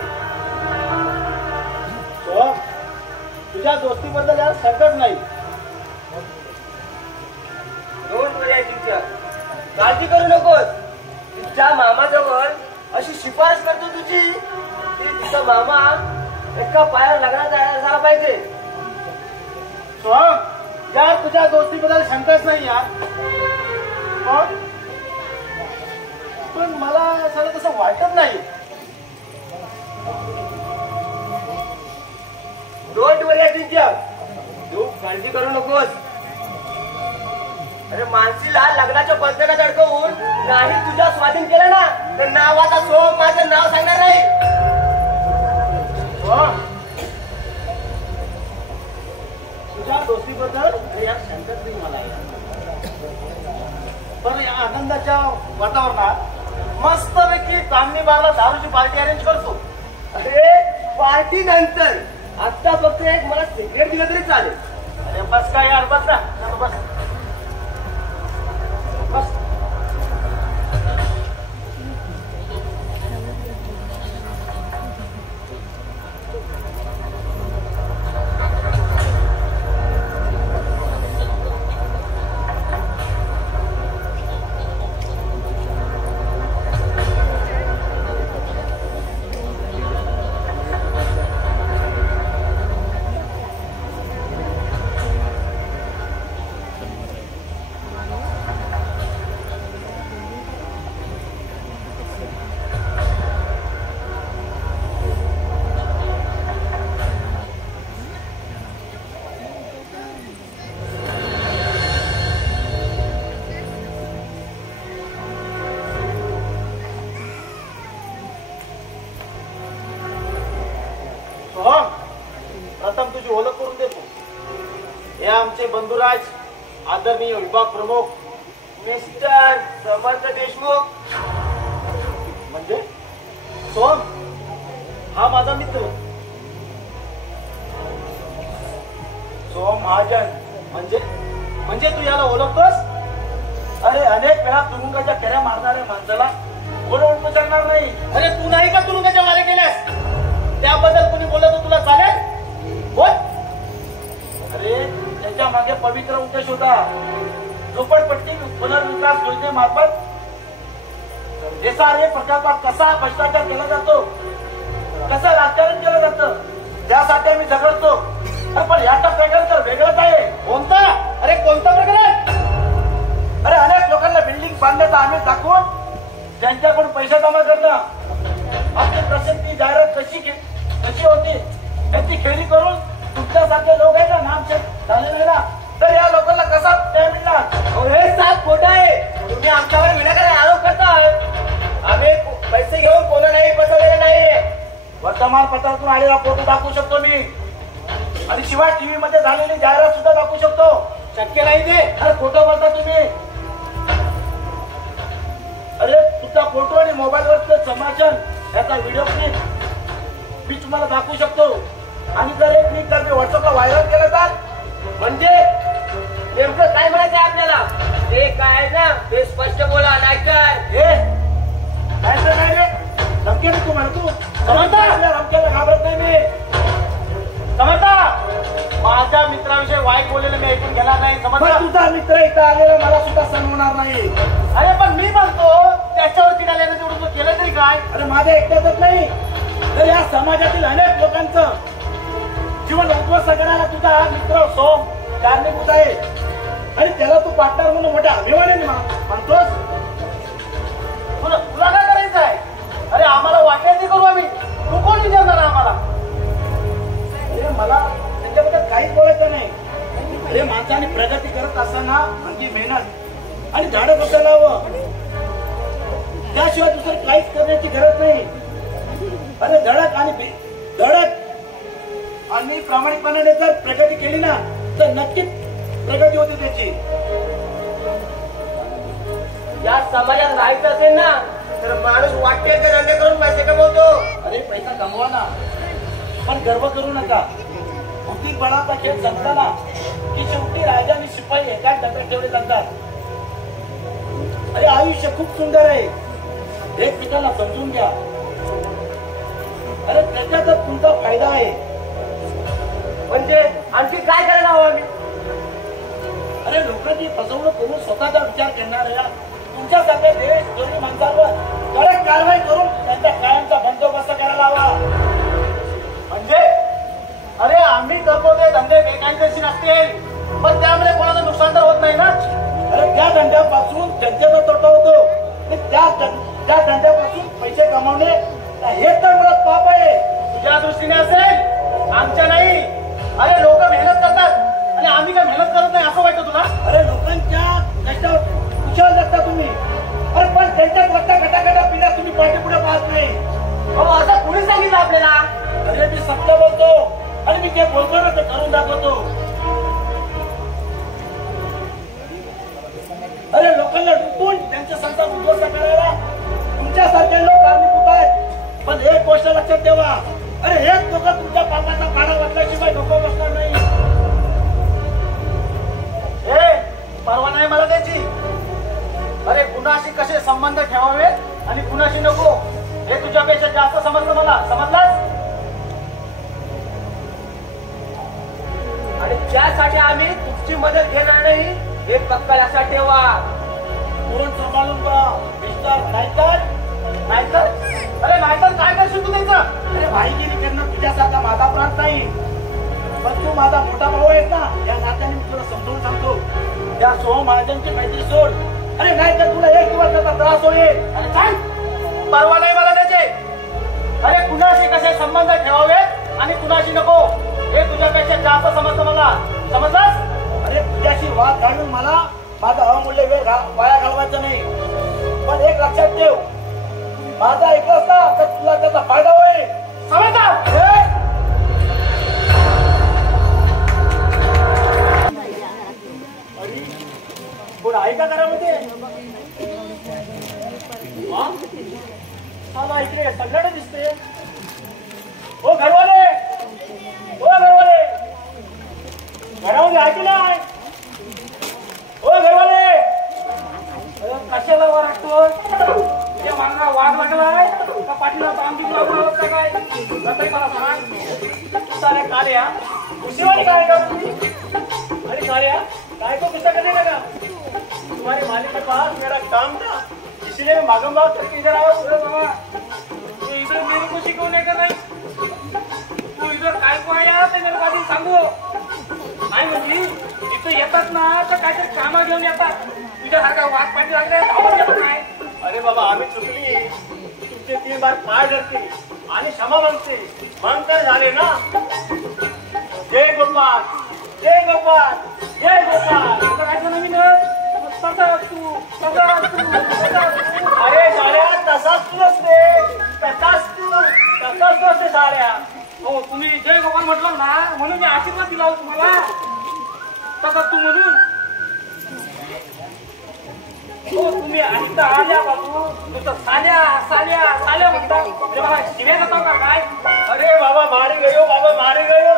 सोहम, तुझ्या दोस्तीबद्दल यार शंकाच नाही. डोंट वरी अजिंक्य, काळजी करू नकोस. तिच्या मामाजवळ अशी शिफारस करतो तुझी ती तिचा मामा एका पायावर लग्नात झाला पाहिजे. सोहम, यार तुझ्या दोस्तीबद्दल शंकाच नाही यार. पण मला सगळं तसं वाटत नाही. डोंट वरी अजिंक्य, तू काळजी करू नकोस. अरे मानसीला लग्नाच्या बंधनात अडकवून नाही तुझ्या स्वाधीन केलं ना तर नावाचा सोम माझं नाव सांगणार नाही. तुझ्या दोस्तीबद्दल या शंकत नाही मला. पण या आनंदाच्या वातावरणात मस्तपैकी चांदणी बारला दारूची पार्टी अरेंज करतो. अरे पार्टी नंतर आता फक्त एक मला सिगरेट दिलं तरी चालेल. अरे बस काय यार, बस ना बस बस. प्रथम तुझी ओळख करून देतो. हे आमचे बंधुराज आदरणीय विभाग प्रमुख मिस्टर समर्थ देशमुख. म्हणजे सोम हा माझा मित्र. सोम महाजन म्हणजे तू याला ओळखतोस? अरे अनेक वेळा तुरुंगाच्या फेऱ्या मारणाऱ्या माणसाला कोण ओळखू शकणार नाही. अरे तू नाही का तुरुंगाच्या वाऱ्या केल्यास? त्याबद्दल कोणी बोललं तर तुला चालेल? बोल. अरे त्याच्या मागे पवित्र उद्देश होता. झोपडपट्टी पुनर्विकास योजनेमार्फत SRA प्रकल्पात कसा भ्रष्टाचार केला जातो, कसं राजकारण केलं जातं त्यासाठी आम्ही झगडतो. पण याचा प्रकरण तर वेगळंच आहे. कोणता? अरे कोणता प्रकरण? अरे अनेक लोकांना बिल्डिंग बांधण्याचा आम्ही दाखवून त्यांच्याकडून पैसे जमा करणं, आपली प्रसिद्धी जाहिरात कशी होती याची खेळी करून तुमच्यासारखे लोक आहे का नामशेष झालेले ना, तर या लोकांना कसा न्याय मिळणार? हे सात खोटं आहे. तुम्ही आमच्यावर विनाकारण आरोप करताय. आम्ही पैसे घेऊन कोणा नाही बसवलेले नाही. वर्तमानपत्रातून आलेला फोटो दाखवू शकतो मी, आणि शिवाय टीव्ही मध्ये झालेली जाहिरात सुद्धा दाखवू शकतो. शक्य नाही ते. अरे खोटं बोलता तुम्ही. अरे तुमचा फोटो आणि मोबाईलवरचं संभाषण याचा व्हिडिओ क्लिप मी तुम्हाला दाखवू शकतो. आणि जर एक क्लिप जर मी व्हॉट्सअपला व्हायरल केलं तर म्हणजे नेमकं काय म्हणायचं आपल्याला? ते काय ना ते स्पष्ट बोला, नाहीतर हे नाहीतर नाही रे. धमकी तू म्हणतो समजता? धमक्याला घाबरत नाही मी. समजता? माझ्या मित्राविषयी वाईट बोललेलं मी ऐकून घेणार नाही. समजता? तुझा मित्र इथं आलेला मला सुद्धा सण होणार नाही. अरे पण मी म्हणतो त्याच्यावरती आल्यानं तेवढं तू केलं तरी काय? अरे माझ्या एकट्याच नाही तर या समाजातील अनेक लोकांचं जीवन उद्ध्वस्त करणारा तुझा हा मित्र सोम कारणीभूत आहे. आणि त्याला तू पार्टनर म्हणून मोठ्या अभिमानाने म्हणतोस. तुला काय करायचं आहे? अरे आम्हाला वाटलं ते करू आम्ही. तू कोण विचारणार आम्हाला? अरे मला त्याच्याबद्दल काहीच बोलायचं नाही. अरे माणसाने प्रगती करत असताना आणखी मेहनत आणि झाडं बसायला हवं. त्याशिवाय दुसरं काहीच करण्याची गरज नाही. अरे धडक आणि प्रामाणिकपणाने जर प्रगती केली ना तर नक्कीच प्रगती होते त्याची. या समाजात राहायचं असेल ना तर माणूस वाटते ते धंदे करून पैसे कमवतो. अरे पैसा कमवा ना, पण गर्व करू नका. बुद्धिबळाचा खेळ संपला ना की शेवटी राजा आणि शिपाई एकाच डब्यात ठेवले जातात. अरे आयुष्य खूप सुंदर आहे. एकमेकांना समजून घ्या. अरे त्याच्यातच तुमचा फायदा आहे. म्हणजे आणखी काय करायला हवं आम्ही? अरे लोकांची फसवणूक करून स्वतःचा विचार करणाऱ्या तुमच्यासारख्या देशद्रोही माणसांवर कडक कारवाई करून त्यांचा कायमचा बंदोबस्त करायला हवा. म्हणजे अरे आम्ही करतो ते धंदे बेकायदेशीर नसतील, पण त्यामुळे कोणाचं नुकसान तर होत नाही ना. अरे त्या धंद्यापासून जनतेचा तोटा होतो. त्या धंद्यापासून पैसे कमावणे हे तर मला पाप आहे. तुझ्या दृष्टीने असेल, आमच्या नाही. अरे लोक मेहनत करतात आणि आम्ही काय मेहनत करत नाही असं वाटतं तुला? अरे लोकांच्या बोलतो ना ते करून दाखवतो. अरे लोकांना लुटून त्यांचे संसार उद्ध्वस्त करायला तुमच्यासारखे लोक कारणीभूत आहेत. पण एक गोष्ट लक्षात ठेवा, अरे हेच लोक तुमच्या पापाचा काढा वाटल्याशिवाय डोकं बसणार नाही. हे परवा नाही मला त्याची. अरे कुणाशी कसे संबंध ठेवावे आणि कुणाशी नको हे तुझ्यापेक्षा जास्त समजलं मला. समजलास? आणि त्यासाठी आम्ही तुमची मदत घेणार नाही हे पक्का लक्षात ठेवा. तोंड सांभाळून बा मिस्टर. नाहीतर अरे नाहीतर काय करशील तू त्याचं? अरे भाईगिरी करणं तुझ्यासारखा माझा प्रांत नाही. पण तू माझा मोठा भाऊ आहेस ना, या नात्याने मी तुला समजून सांगतो. त्या सोहम महाजनची मैत्री सोड. अरे नाही तर तुला एक दिवस त्याचा त्रास होईल. अरे सांग, परवा नाही मला त्याचे. अरे कुणाशी कसे संबंध ठेवावेत आणि कुणाशी नको हे तुझ्यापेक्षा जास्त समजतं मला. समजलास? अरे तुझ्याशी वाद घालून मला माझा अमूल्य वेळ वाया घालवायचा नाही. पण एक लक्षात ठेव, माझा ऐकलास ना तर तुला त्याचा फायदा होईल. समजला? कोण आहे का घरामध्ये? हा इकडे सगळ्याकडे दिसते. ओ घरवाले, ओ घरवाले, घरामध्ये आहे की नाही? ओ घरवाले, कशाला वाटतो? त्या मांगा वाघ लागलाय का पाठीला बांधील लागून होता काय? तरी मला सांग. सारे काळ्या उशीवाली काय का तुम्ही? अरे काळ्या काय को गुस्सा करने लगा? तुम्हारे मालिक के पास मेरा काम था, इसलिए मैं भागम भाग करके इधर आया हूँ. बाबा तू इधर मेरी को शिकवणे का नाही? तू इधर काय को आया ते मेरे आधी सांगू. नाही म्हणजे इथं येतात ना तर काहीतरी कामं घेऊन येतात. तुझ्यासारखा वाघ पाठी लागले धावत येत नाही. अरे बाबा आम्ही चुकली. तुमचे 3 बार पाय धरते आणि क्षमा मागते मग तर झाले ना. जय गोपाल, जय गोपाल, जय गोपाल. काय नवीन अरे साड्या तसाच तू नसते. तसाच नसते साड्या. हो तुम्ही जय गोपाल म्हटलं ना म्हणून मी आशीर्वाद दिला हो तुम्हाला. तसा तू म्हणून हो तुम्ही आता आल्या बाबू नुसतं साल्या साल्या साल्या म्हणतात. बाबा शिव्या जातो का काय? अरे बाबा मारे गयो, बाबा मारे गयो.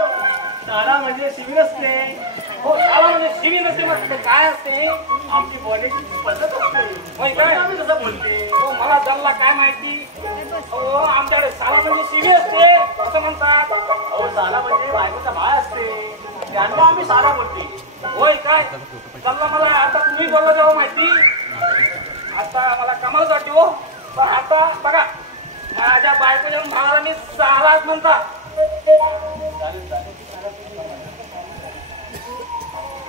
साला म्हणजे शिवी नसते. हो साला म्हणजे शिवी नसते. मग काय असते? आमची बोलायची पद्धत असते. काय आम्ही कसं बोलते? हो मला जमला काय माहिती. हो आमच्याकडे साला म्हणजे शिवी असते असं म्हणतात. हो साला म्हणजे बायकोचा भाय असते, त्यांना आम्ही साला बोलते. होय काय जमला मला. आता तुम्ही बोलला जावं माहिती. आता मला कमाल वाटते हो. पण आता बघा माझ्या बायकोच्या भावाला मी सालाच म्हणता.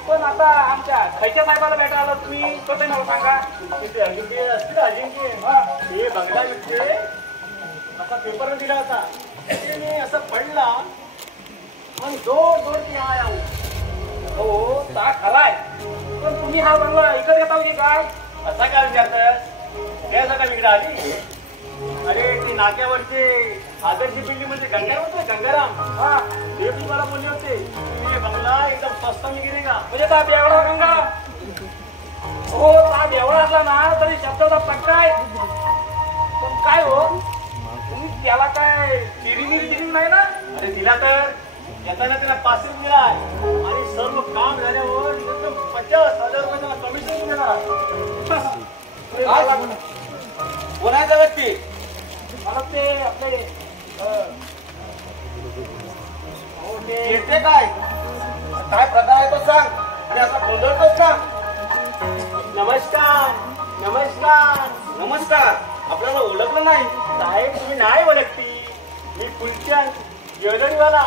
पण आता आमच्या खैच्या साहेबाला भेटायला आलो तुम्ही कसं मला सांगा. हे बंगला विकते असा पेपर दिला होता. मी असं पडला आणि जोर जोर ती आया. हो ता खलाय. पण तुम्ही हा बंगला इकडे घेता की काय? असा काय विचारताय? काय सगळं विकडा आली? अरे ते नाक्यावरचे आदर्शी बिल्डिंग म्हणजे गंगाराम होते. गंगाराम हा ते मी मला बोलले होते की बंगला एकदम स्वस्त निघेल का. म्हणजे ता बेवडा गंगा. हो ता बेवडा असला ना तरी शब्दाचा पक्का आहे. पण काय हो तुम्ही त्याला काय चिरिंग नाही ना? अरे दिला तर येताना त्याला पासिंग दिला आणि सर्व काम झाल्यावर 50,000 रुपये त्याला कमिशन देणार. कोणाचा व्यक्ती? मला ते आपले येते काय काय प्रकार आहे तो सांग. आणि असा गोंधळतोच का? नमस्कार नमस्कार नमस्कार. आपल्याला ओळखलं नाही साहेब? तुम्ही नाही ओळखती. मी फुलचंद ज्वेलरीवाला.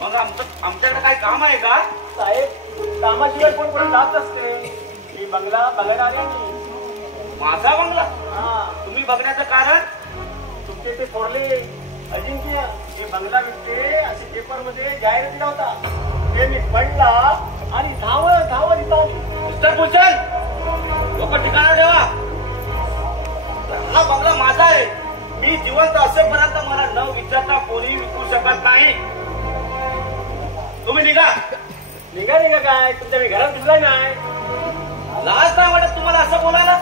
मग आमच्याकडे काय काम आहे का? साहेब कामाशिवाय कोण कोणी जात असते. मी बंगला बघायला आले. माझा बंगला? हा. तुम्ही बघण्याचं कारण? तुमचे ते थोरले अजिंक्य हे बंगला विकते असे पेपर मध्ये जाहीर दिला होता. ते मी पडला आणि धावत धावत इथं. मिस्टर भूषण लोक ठिकाणा ठेवा. हा बंगला माझा आहे. मी जिवंत असेपर्यंत मला न विचारता कोणी विकू शकत नाही. तुम्ही निघा. निघा निघा काय तुमच्या मी घरात घुसलाय नाही. लाज नाही वाटत तुम्हाला असं बोलायला?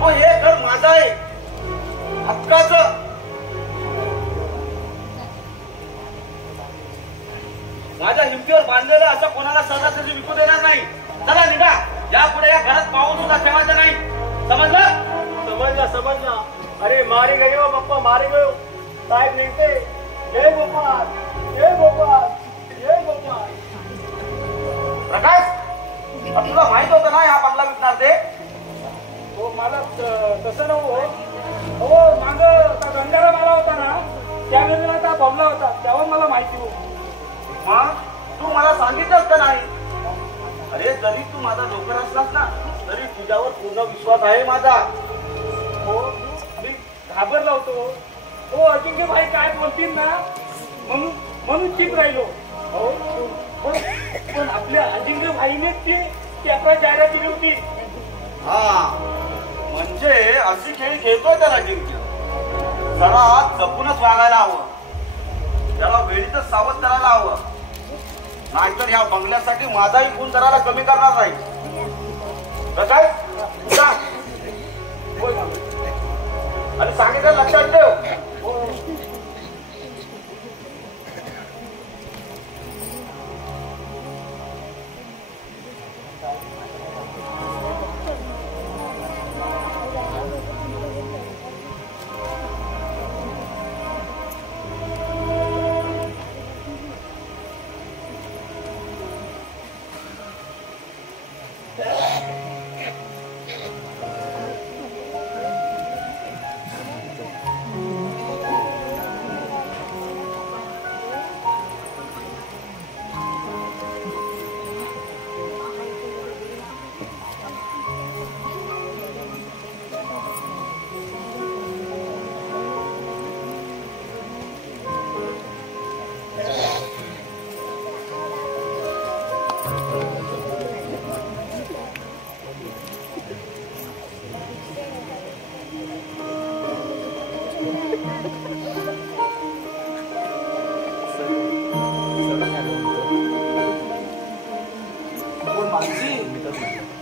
हो, हे घर माझं आहे, हक्काचं. माझ्या हिमतीवर बांधलेलं असं कोणाला सहजासहजी विकू देणार नाही. चला निघा. यापुढे या घरात पाऊल सुद्धा ठेवायचं नाही. समजलं? समजला समजला. अरे मारे गयो बाप्पा मारे गयो. साहेब मिळते. जय गोपाल जय गोपाल जय गोपाल. प्रकाश, तुला माहित होतं ना हा बंगला विकणार ते? हो मला तसं नव्हतं. हो माग गंगारा मारा होता ना त्यावेळेला त्या बमला होता तेव्हा मला माहिती होती. मग तू मला सांगितलंच का नाही? अरे जरी तू माझा नोकर असलास ना तरी तुझ्यावर पूर्ण विश्वास आहे माझा. हो मी घाबरला होतो. हो अजिंक्य भाई काय बोलतील ना म्हणून म्हणून चीप राहिलो. हो पण आपल्या अजिंक्य भाईनेच ती कॅपरा जाहिरात दिली होती. हा म्हणजे अशी खेळी खेळतोय त्याला जिंकलं. जरा जपूनच वागायला हवं. त्याला वेळीतच सावध करायला हवं. नाहीतर या बंगल्यासाठी माझाही खून करायला कमी करणार नाही. काय आणि सांगितलं लक्षात ठेव.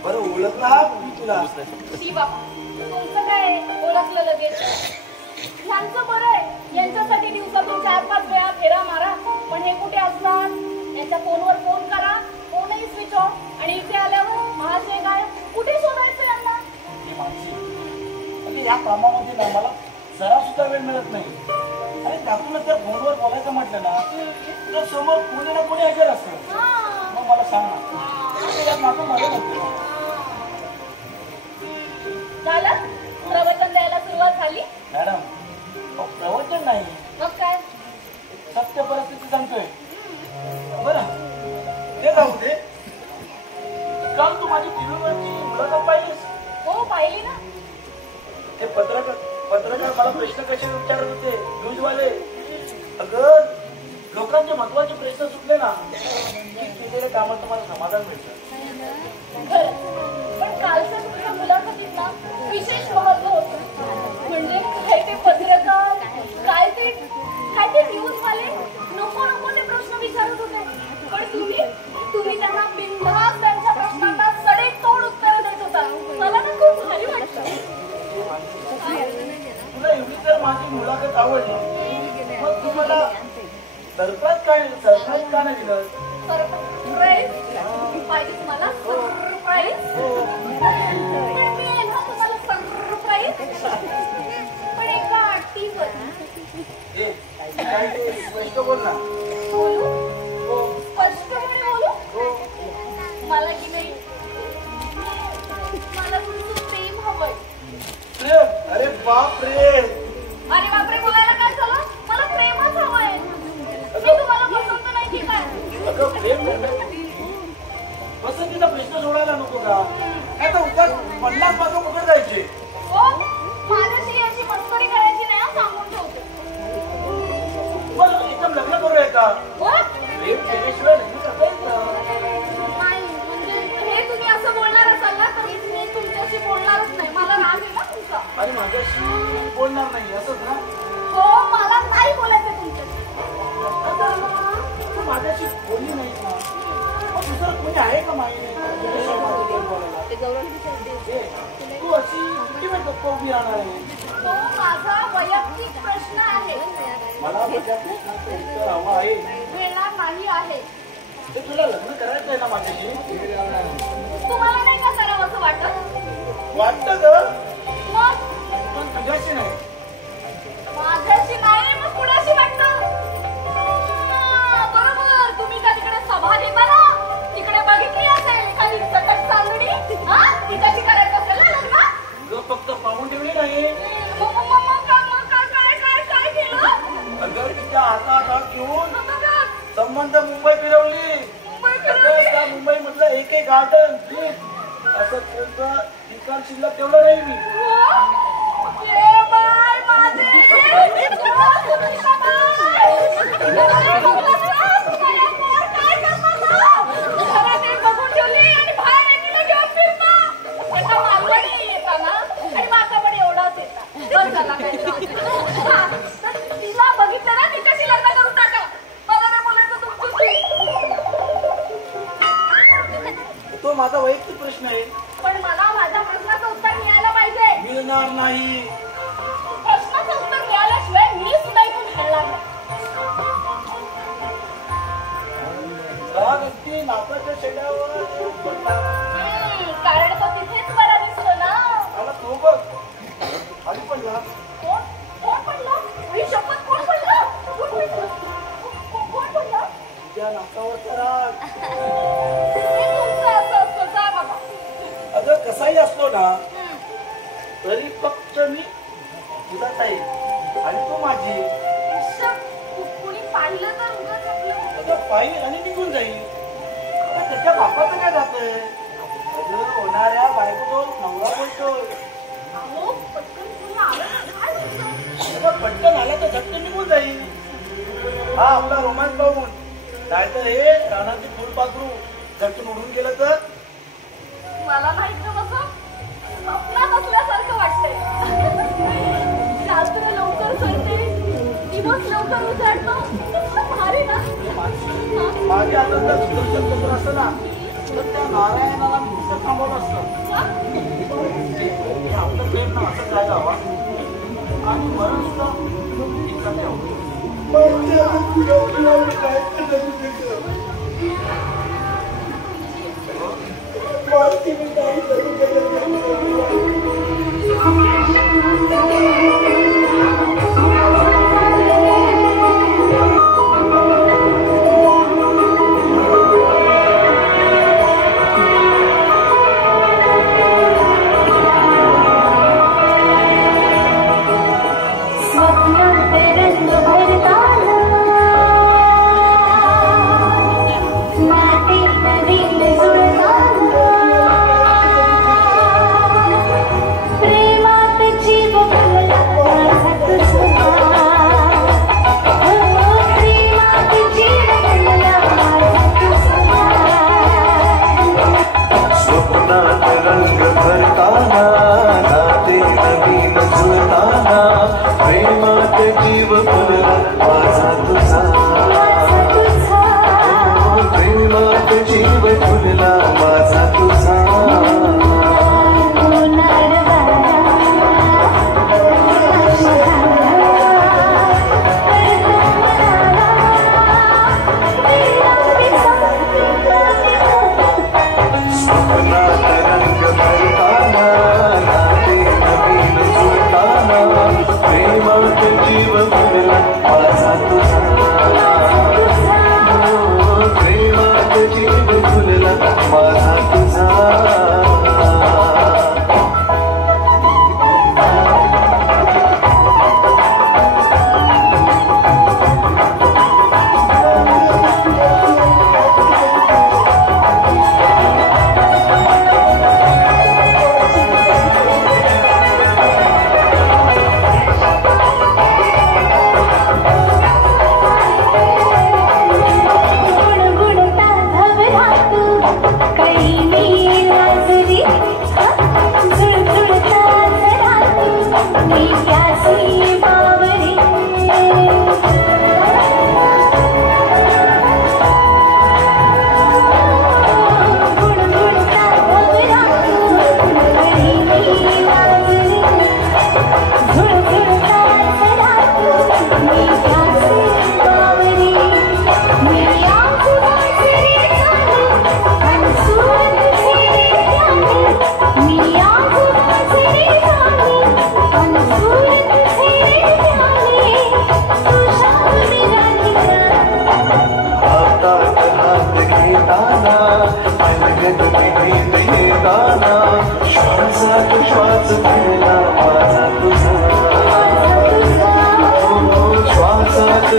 बरं ओळखला हा तुला? शिवा तुमचं काय ओळखलं लगेच? ह्यांचं बरं आहे. यांच्यासाठी दिवसातून 4-5 वेळा फेरा मारा. पण हे कुठे असणार? यांच्या फोनवर फोन करा, फोनही स्विच ऑफ. आणि इथे आल्यावर महाशय काय कुठे शोधायचं यांना? या कामामध्ये ना मला जरा सुद्धा वेळ मिळत नाही. आणि त्यातूनच त्या फोनवर बोलायचं म्हटलं ना तर समोर कोणी ना कोणी हजर असतं. मग मला सांग ना माझं मध्ये नव्हतं. झालं प्रवचन द्यायला सुरुवात झाली? मॅडम प्रवचन नाही मग काय? सत्य परिस्थिती सांगतोय. बरं ते जाऊ दे. काल तू माझी टीव्हीवरची मुलाखत पाहिलीस? हो पाहिली ना. ते पत्रकार मला प्रश्न कसे विचारत होते न्यूजवाले. अगं लोकांचे महत्वाचे प्रश्न सुटले ना की केलेल्या कामाचं मला समाधान मिळतं. पण कालच्या तुमच्या मुलाखतीत ना विशेष महत्व होतं. म्हणजे काय ते पत्रकार काय ते न्यूजवाले नको नको ते प्रश्न विचारत होते. पण तुम्ही त्यांना बिनधास्त त्यांच्या प्रश्नांना सडेतोड उत्तर देत होता. मला ना खूप भारी वाटतं. तुला एवढी जर माझी मुलाखत आवडली मग तू मला सरप्राईज का नाही दिलं? सरप्राईज पाहिजे तुम्हाला? सरप्राईज पण मी आहे ना तुम्हाला सरप्राईज. पण एका अटीवर. स्पष्ट बोल ना. बोलू? स्पष्टपणे बोलू? मला की नाही मला तुमचं प्रेम हवंय. प्रेम? अरे बाप रे. अरे बापरे बोलायला काय झालं? मला प्रेमच हवंय. मी तुम्हाला पसंत नाही की काय? अगं प्रेम पसंतीचा प्रश्न सोडायला नको का? आता उद्या 50 मागं कुठे जायचे? हो माझ्याशी याची मस्करी करायची नाही सांगून ठेवते. मग एकदम लग्न करूया का? हो प्रेम केल्याशिवाय लग्न करता येत नाही. म्हणजे हे तुम्ही असं बोलणार असाल ना तर मी तुमच्याशी बोलणारच नाही. मला राग आहे ना तुमचा. आणि माझ्याशी बोलणार नाही असंच ना? हो मला नाही बोलायचं तुमच्याशी. तू माझ्याशी बोलली नाही ना, मग दुसरं कोणी आहे का माहिती तू अशी किती गप्पा उभी राहणार आहे? तो माझा वैयक्तिक प्रश्न आहे. मला उत्तर हवं आहे. मिळणार नाही आहे. ते तुला लग्न करायचं आहे ना माझ्याशी? तुम्हाला नाही का करावं असं वाटत? वाटतं ग, मग पण तुझ्याशी नाही. माझ्याशी नाही, मग कुणाशी वाटतं? बरोबर, तुम्ही का तिकडे सभा घेता ना, तिकडे बघितली असेल एखादी चटक चांदणी, तिच्याशी करायचं असेल ना लग्न? ग फक्त पाहून ठेवली नाही, काय केलं? अगं तिच्या हातात घेऊन संबंध मुंबई फिरवली. त्या मुंबई मधलं एक गार्डन असं कोणतं ठिकाण शिल्लक ठेवलं नाही मी. तिला बघितलं ना, तिच्याशी लग्न करून टाका. मला नाही बोलायचं तुमच्याशी. तो माझा वैयक्तिक प्रश्न आहे. पण मला माझ्या प्रश्नाचं उत्तर मिळायला पाहिजे. मिळणार नाही. प्रश्नाचं उत्तर मिळाल्याशिवाय मी सुद्धा इथून हलणार नाही. व्यक्ती नाकाच्या शेड्यावर कारण तो तिथेच बरा दिसतो ना. मला तो बघ खाली पडला. कोण पडलं? मी शपथ, कोण पडलं? कोण पडलं? तुझ्या नाकावरचा राग. तुमचं असं असतं, जा बाबा. अगं कसाही असतो ना, तरी फक्त मी तुझा ताई आणि तू माझी. कुणी पाहिलं तर उगाच आपलं. अगं पाहिजे आणि निघून जाईल. आता त्याच्या बापाचं काय जातंय? अगं होणाऱ्या बायको नवरा बोलतोय. अहो, पटकन कुणी आलं काय होतं? अगं पटकन आला तर झटकन निघून जाईल. हा आपला रोमांस पाहून. नाहीतर हे रानाची फुलपाखरू झटकन उडून गेलं तर? मला माहित कसं स्वप्नात असल्यासारखं वाटतंय. रात्र लवकर सरते, दिवस लवकर उजाडतो. भारी ना. माझ्या आता जर सुदर्शन चक्र असतं ना, तर त्या नारायणाला मी तिथं थांबवलं असतं. आपलं प्रेम ना असं जायला हवा आणि मरण सुद्धा इतकं ठेवा.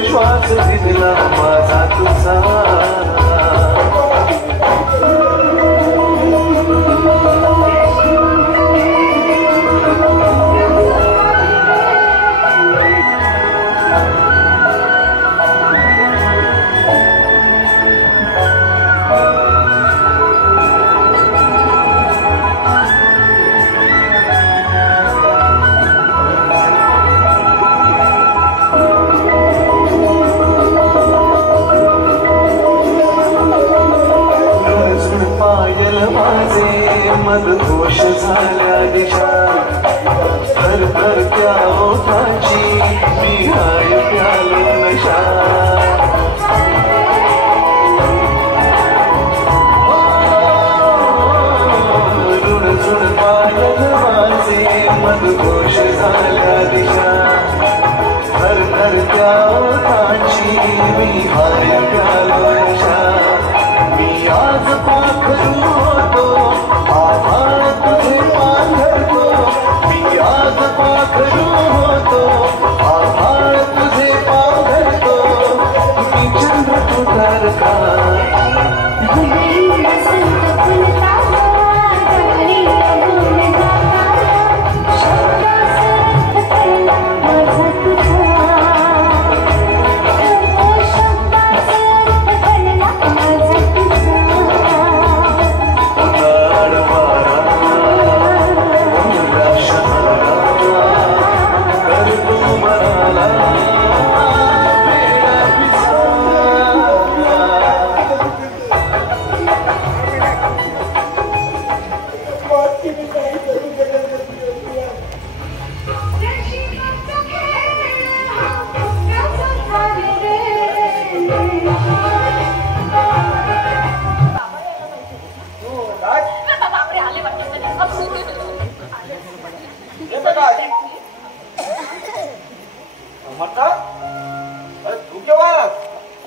श्वास दिला माझा तुझा मदहोश झाल्या दिशा थर थर त्या ओठाची मी हाय प्याल नशा रुण झुण पायल माझे मदहोश झाल्या दिशा थर थर त्या ओठाची मी हाय प्याल नशा मी आज पाखरू होतो आभाळ तुझे पांघरतो मी आज पाखरू होतो आभाळ तुझे पांघरतो मी चंद्र तू तारका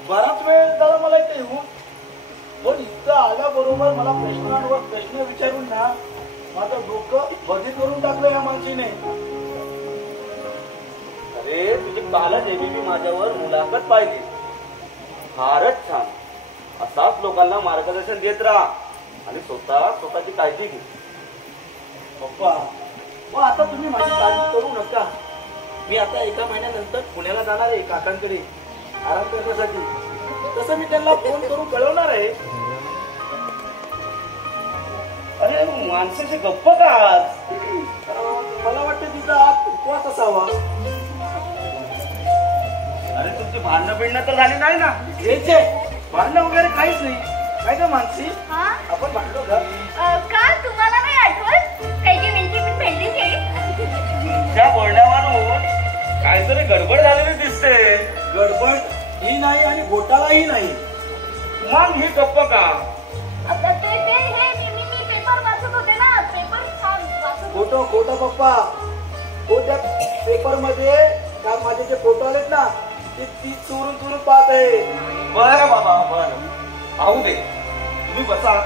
बराच वेळ झाला मला इथे येऊ पण इथं आल्याबरोबर मला प्रश्नांवर प्रश्न विचारून ना माझं डोकं बधी करून टाकलं या माणसीने. अरे तुझी कालच एबीपी माझ्यावर मुलाखत पाहिली, फारच छान. असाच लोकांना मार्गदर्शन देत राहा आणि स्वतःची काळजी घे. पप्पा मग आता तुम्ही माझी काळजी करू नका. मी आता एका महिन्यानंतर पुण्याला जाणार आहे काकांकडे आराम करण्यासाठी. तसं मी त्यांना फोन करून कळवणार आहे. अरे माणसाची गप्प का आज? मला वाटतं तिचा आज उपवास असावा. अरे तुमची भांडणं बिडणं तर झाली नाही ना? हेच आहे, भांडणं वगैरे काहीच नाही. काय का मानसी आपण भांडलो का? का तुम्हाला नाही आठवत काही मिनिटी मी पेंडिंग आहे. तुमच्या बोलण्यावरून काहीतरी गडबड झालेली दिसते. गडबड ही नाही आणि घोटाळाही नाही. मग ही गप्प का? आता ते हे मी पेपर वाचत होते ना, पेपर छान वाचत खोटं खोटं पप्पा. खोट्या पेपर मध्ये काल माझे जे फोटो आलेत ना ते ती चोरून पाहत आहे. बरं बाबा बरं, पाहू दे. तुम्ही बसा,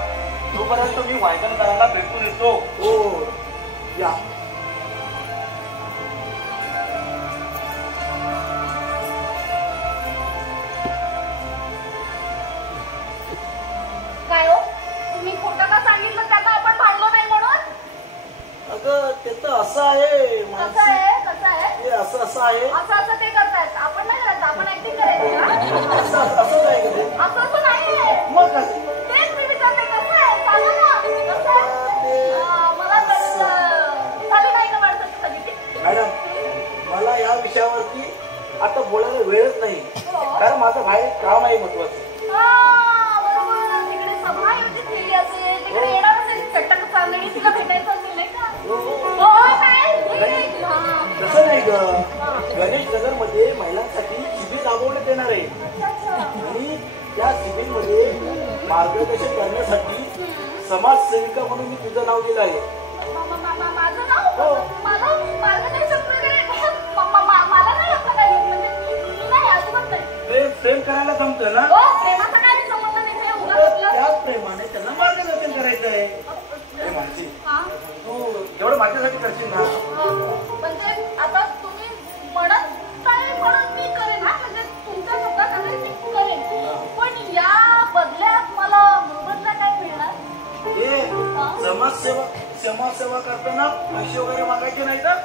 तोपर्यंत मी वायगणकरांना भेटून येतो. हो या. काय हो तुम्ही खोटं का सांगितलं त्यांना आपण भांडलो नाही म्हणून? अगं ते तर असं आहे कसं आहे कसं आहे ते असं आहे. असं ते करतायत. आपण नाही करत, आपण ऍक्टिंग करायची का? असं नाही का ते? असं नाहीये. मग काय? तेच मी विचारते कसं आहे, सांगा ना कसं आहे. मला झाली नाही का माणसाची फजिती? मॅडम मला या विषयावरती आता बोलायला वेळच नाही, कारण माझं बाहेर काम आहे महत्वाचं. बरोबर. तिकडे सभा आयोजित केली असेल, तिकडे येणार असेल चटक चांदणी, तिला भेटायचं असेल नाही का? तसं नाही ग. गणेश नगर मध्ये महिलांसाठी शिबिर राबवण्यात येणार आहे आणि त्या शिबिर मध्ये मार्गदर्शन करण्यासाठी समाजसेविका म्हणून मी तुझं नाव दिलं आहे. माझं नाव? मला मार्गदर्शक वगैरे मला नाही असं काही. म्हणजे नाही, अजिबात नाही. प्रेम करायला जमतं ना? प्रेमाचा काय संबंध नाही. त्याच प्रेमाने त्यांना मार्गदर्शन करायचंय. मानसी हा? तू एवढं माझ्यासाठी करशील ना? म्हणजे आता तुम्ही म्हणत काय म्हणून मी करेन हा, म्हणजे तुमच्या शब्दाखाली मी करेन. पण या बदल्यात मला मोबदला काय मिळणार? हे समाजसेवा करताना पैसे वगैरे मागायचे नाही तर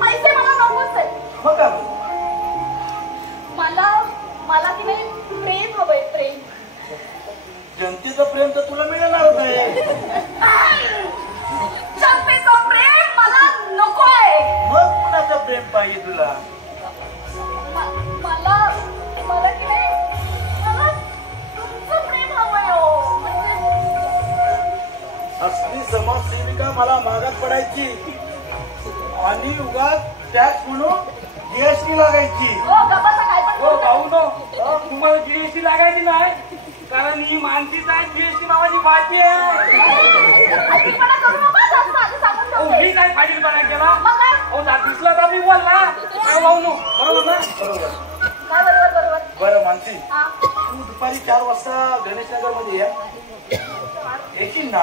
पैसे मला नकोच आहे. मग का? मला की नाही प्रेम हवंय, प्रेम. जनतेचं प्रेम तर तुला मिळणारच आहे. जनतेचं प्रेम मला नको आहे. मग कुणाचं प्रेम पाहिजे तुला? मला की नाही मला तुमचं प्रेम हवंय हो. म्हणजे असली समाजसेविका मला मागात पडायची आणि उगाच टॅक्स म्हणून जीएसटी लागायची. हो गप्पाचं काय पण हो भाऊ नो, तुम्हाला जीएसटी लागायची नाही, कारण ही मानसीच आहे जीएसटी नावाची बाती आहे. फाजीलपणा करू नका, जास्त आधी सांगून ठेवते. मी काय फाजीलपणा केला? मग काय? हो दिसला तर मी बोलला काय भाऊ नो, बरोबर ना? बरोबर. काय बरोबर? बरं मानसी, हा. तू दुपारी 4 वाजता गणेशनगर मध्ये येशील ना?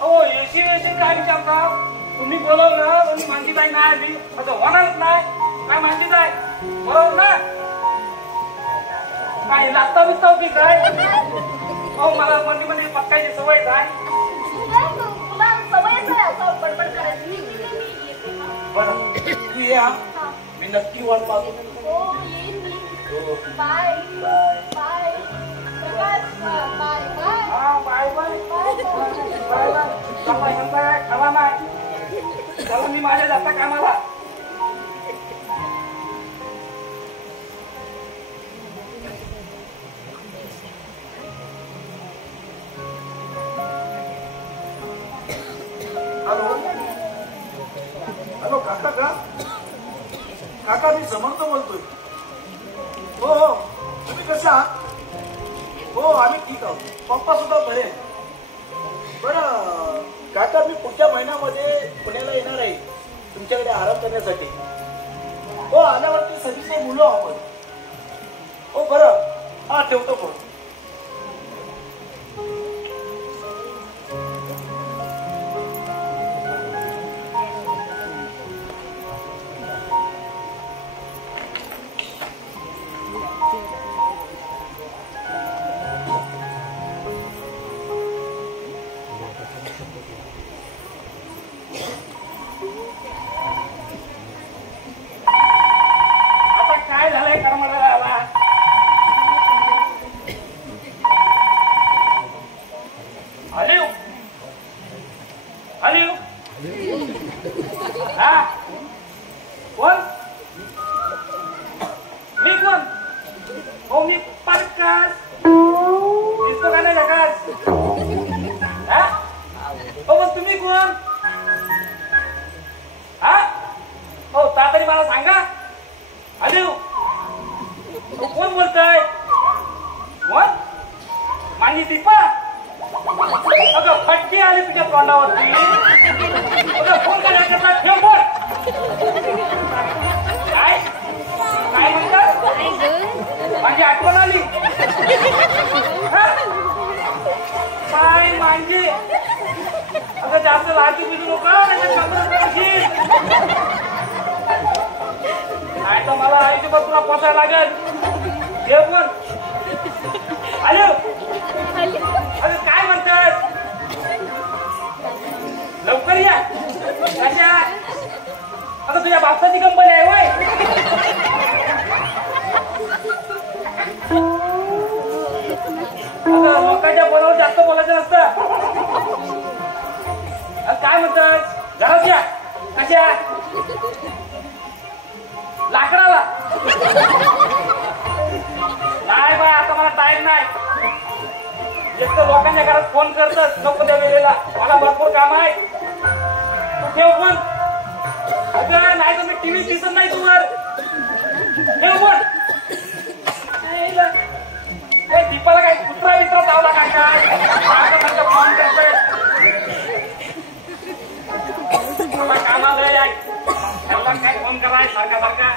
हो येशील काय विचारता? तुम्ही बोलवलं पण मानसी ताई नाही आली, असं होणारच नाही. काय मानसी ताई बरोबर ना? काय लागता बिस्ताव की काय? हो मला मंदीमध्ये पक्कायची सवय आहे. तुला सवयच आहे असं बडबड करायची. मी येते ना. बरं तू ये हा, मी नक्की वाट पाहतो. हो येईन मी. Bye bye bye Prakash. Bye bye हा bye bye bye bye. Bye म्हणताय खरा नाही, चला मी माझ्या जाता कामाला. हॅलो काका का? काका मी समर्थ बोलतोय. हो हो तुम्ही कसे आहात? हो आम्ही ठीक आहोत. पप्पा सुद्धा बरे आहेत. बरं काका मी पुढच्या महिन्यामध्ये पुण्याला येणार आहे तुमच्याकडे आराम करण्यासाठी. हो आल्यावरती सगळीकडे बोलू आपण. हो बरं हा ठेवतो फोन. आता काय झालंय कर्मडाला? आली हा कोण? मी कोण? हो मी पाटकास दिसतो का नाही जगास? हा हो मग तुम्ही कोण? हा हो तातडी मला सांगा. आली कोण बोलतोय? कोण? माझी दीपा. अगं फटकी आली तुझ्या तोंडावरती. अगं फोन करायचा ठेव फोन. काय काय म्हणतात? माझी आठवण आली. काय म्हणजे अगं जास्त लाजू बिजू नका नाही तर मला आईसोबत तुला पोचायला लागेल. हे पण आलो. अगं काय म्हणतात? लवकर या. कशा? अगं तुझ्या बापसाची कंपनी आहे वय. अगं लोकांच्या फोनावर जास्त बोलायचं नसतं. काय म्हणतात? घरात या. कशा? लाकडाला नाही बाय आता मला टाइम नाही. एक तर लोकांच्या घरात फोन करतात नको त्या वेळेला. मला भरपूर काम आहे. तू ठेव फोन. अगं नाही तर मी टीव्ही दिसत नाही तुवर. ठेव फोन. दीपाला काही कुत्रा वित्रा चावला काय काय फोन करतोय. मला कामाला याय त्याला काय फोन कराय सारखा सारखा.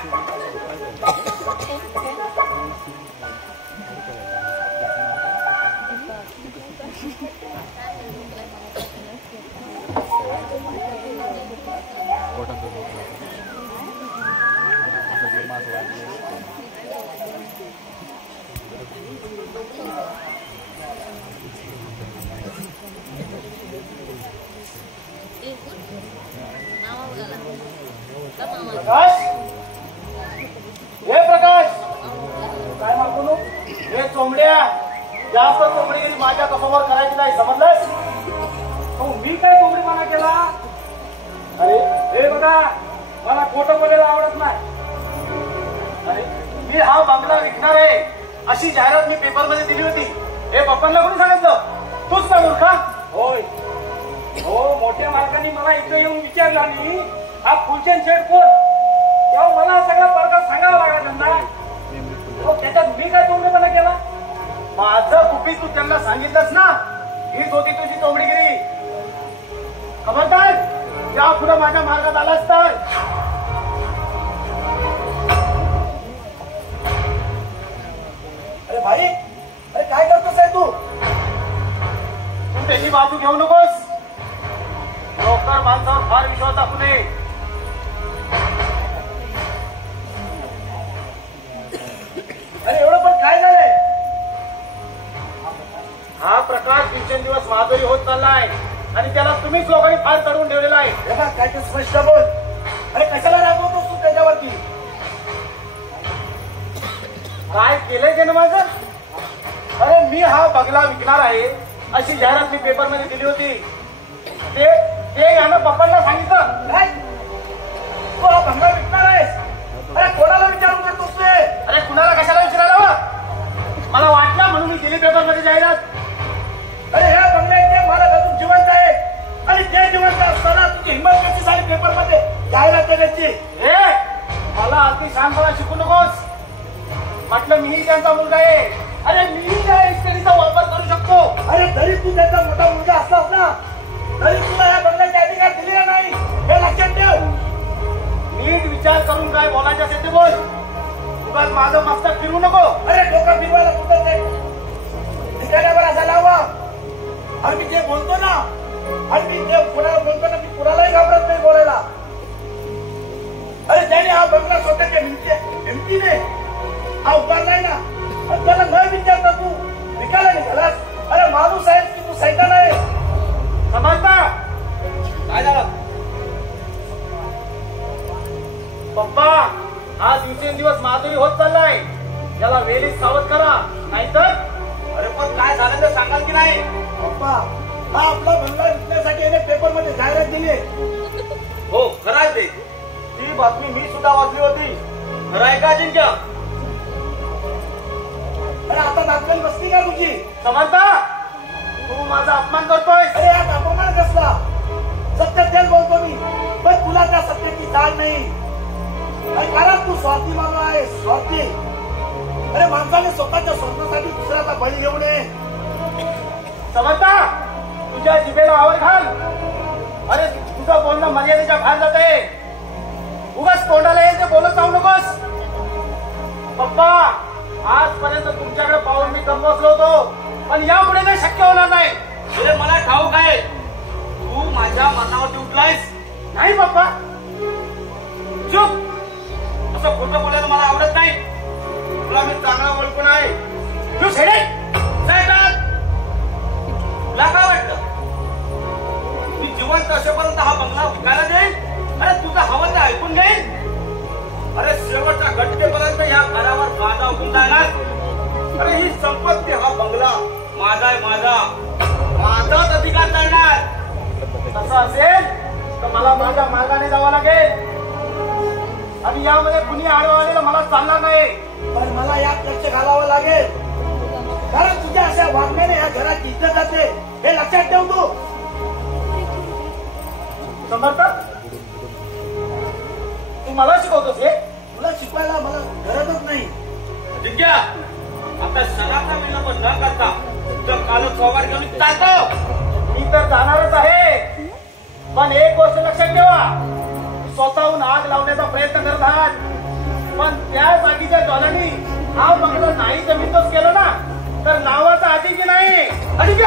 जास्त चोमडीगिरी माझ्या समोर करायची नाही, समजलंस? मी काय कोंबडीपणा केला? अरे हे बघा, मला खोटं बोलायला आवडत नाही. अरे मी हा बंगला विकणार आहे अशी जाहिरात मी पेपरमध्ये दिली होती. हे पप्पांना कोणी सांगितलं? तूच का मूर्खा? होय हो, मोठ्या मालकांनी मला इथे येऊन विचारलं आणि हा फुलचंद शेठ कोण, तेव्हा मला सगळा पडदा सांगावा लागला त्यांना. त्याच्यात मी काय कोंबडीपणा केला? माझं गुपित तू त्यांना सांगितलंस ना, हीच होती तुझी चोमडीगिरी. खबरदार, या पुढे माझ्या मार्गात आलास तर. अरे भाई, अरे काय करतोस आहे तू? तू त्याची बाजू घेऊ नकोस. नोकर माणसावर फार विश्वास दाखवू नये. अरे एवढं पण काय झालंय? हा प्रकार दिवसेंदिवस महादोरी होत चाललाय आणि त्याला तुम्हीच लोकांनी फार चढवून ठेवलेला आहे. हे बघ, काय ते स्पष्ट बोल. अरे कशाला रागवतोस तू त्याच्यावरती? काय केलंय त्यानं माझं? अरे मी हा बंगला विकणार आहे अशी जाहिरात मी पेपरमध्ये दिली होती. ते यानं पप्पांना सांगितलं. काय? तू हा बंगला विकणार आहेस? अरे कोणाला विचारून करतोस तू? अरे कुणाला कशाला विचारायला हवं? मला वाटलं म्हणून मी दिली पेपरमध्ये जाहिरात. अरे ह्या बंगल्याचे मालक अजून जिवंत आहे आणि ते जिवंत असताना तुझी हिंमत कशी झाली पेपरमध्ये जाहिरात देण्याची? मला अति शांतपणा शिकू नकोस. म्हटलं मीही त्यांचा मुलगा आहे. अरे मीही त्या इस्टेटीचा वापर करू शकतो. अरे तरी तू त्याचा मोठा मुलगा असलास ना, तरी तुला या बंगल्याचे अधिकार दिलेला नाही, हे लक्षात ठेव. नीट विचार करून काय बोलायचं असेल ते बोल. उगाच माझं मस्तक फिरू नको. अरे डोकं फिरवायला कुठं ते ठिकाण्यावर असा लावा. आणि मी जे बोलतो ना, आणि मी जे कुणाला बोलतो ना, मी कुणालाही घाबरत नाही बोलायला. अरे त्याने हा बंगला स्वतःच्या हिमतीने हा उभारलाय ना, आणि त्याला न विचारता तू विकायला निघालास. अरे माणूस आहेस की तू सैतान आहे? समजता काय झालं? पप्पा, हा दिवसेंदिवस माधुरी होत चाललाय. याला वेळीच सावध करा, नाहीतर. अरे पण काय झालं तर सांगाल की नाही? पप्पा, हा आपला बंगला विकण्यासाठी याने पेपरमध्ये जाहिरात दिली. हो खरं आहे ते. ती बातमी मी सुद्धा वाचली होती. खरं आहे का अजिंक्य? अरे आता नाचलेली बसती का तुझी? समजता, तू माझा अपमान करतोय. अरे हा अपमान कसला? सत्य तेच बोलतो मी, पण तुला त्या सत्याची जाण नाही. अरे कारण तू स्वार्थी मानव आहे, स्वार्थी. अरे माणसाने स्वतःच्या स्वप्नासाठी दुसऱ्याचा बळी घेऊ नये. समजता, तुझ्या जिभेला आवर घाल. अरे तुझं बोलणं मर्यादेच्या बाहेर जात आहे. उगाच तोंडाला येईल ते बोलत जाऊ नकोस. पप्पा, आजपर्यंत तुमच्याकडे पाहून मी कम बसलो होतो, पण यापुढे काही शक्य होणार नाही. अरे मला ठाऊक आहे, तू माझ्या मनावरती उठलायस. नाही पप्पा, चुप. असं खोटं बोलायला मला आवडत नाही. तुला मी चांगला ओळखून आहे. तू शेडे साहेब, तुला काय वाटतं मी जिवंत असेपर्यंत हा बंगला विकायला देईल? अरे तुझं हवं ते ऐकून घेईल. अरे शेवटच्या घटकेपर्यंत या घरावर माझा हुकूम जाणार. अरे ही संपत्ती, हा बंगला माझा आहे, माझाच अधिकार करणार. तसं असेल तर मला माझ्या मार्गाने जावं लागेल आणि यामध्ये कुणी आडवं आलेलं मला चालणार नाही. पण मला यात लक्ष घालावं लागेल, कारण तुझ्या अशा वागण्याने या घराची इज्जत जाते, हे लक्षात ठेव तू. समर्थ, तू मला शिकवतोस हे? तुला शिकवायला मला गरजच नाही. जिंक्या, आता सणाचा विलंब न करता तुझं कालच पगार घेऊन जातो. मी तर जाणारच आहे, पण एक गोष्ट लक्षात ठेवा. स्वतःहून आग लावण्याचा प्रयत्न करत आहात, पण त्या जागीच्या ज्वालांनी हा बंगला नाही जमीनदोस्त केलं ना, तर नावाचा अजिंक्य नाही. अजिंक्य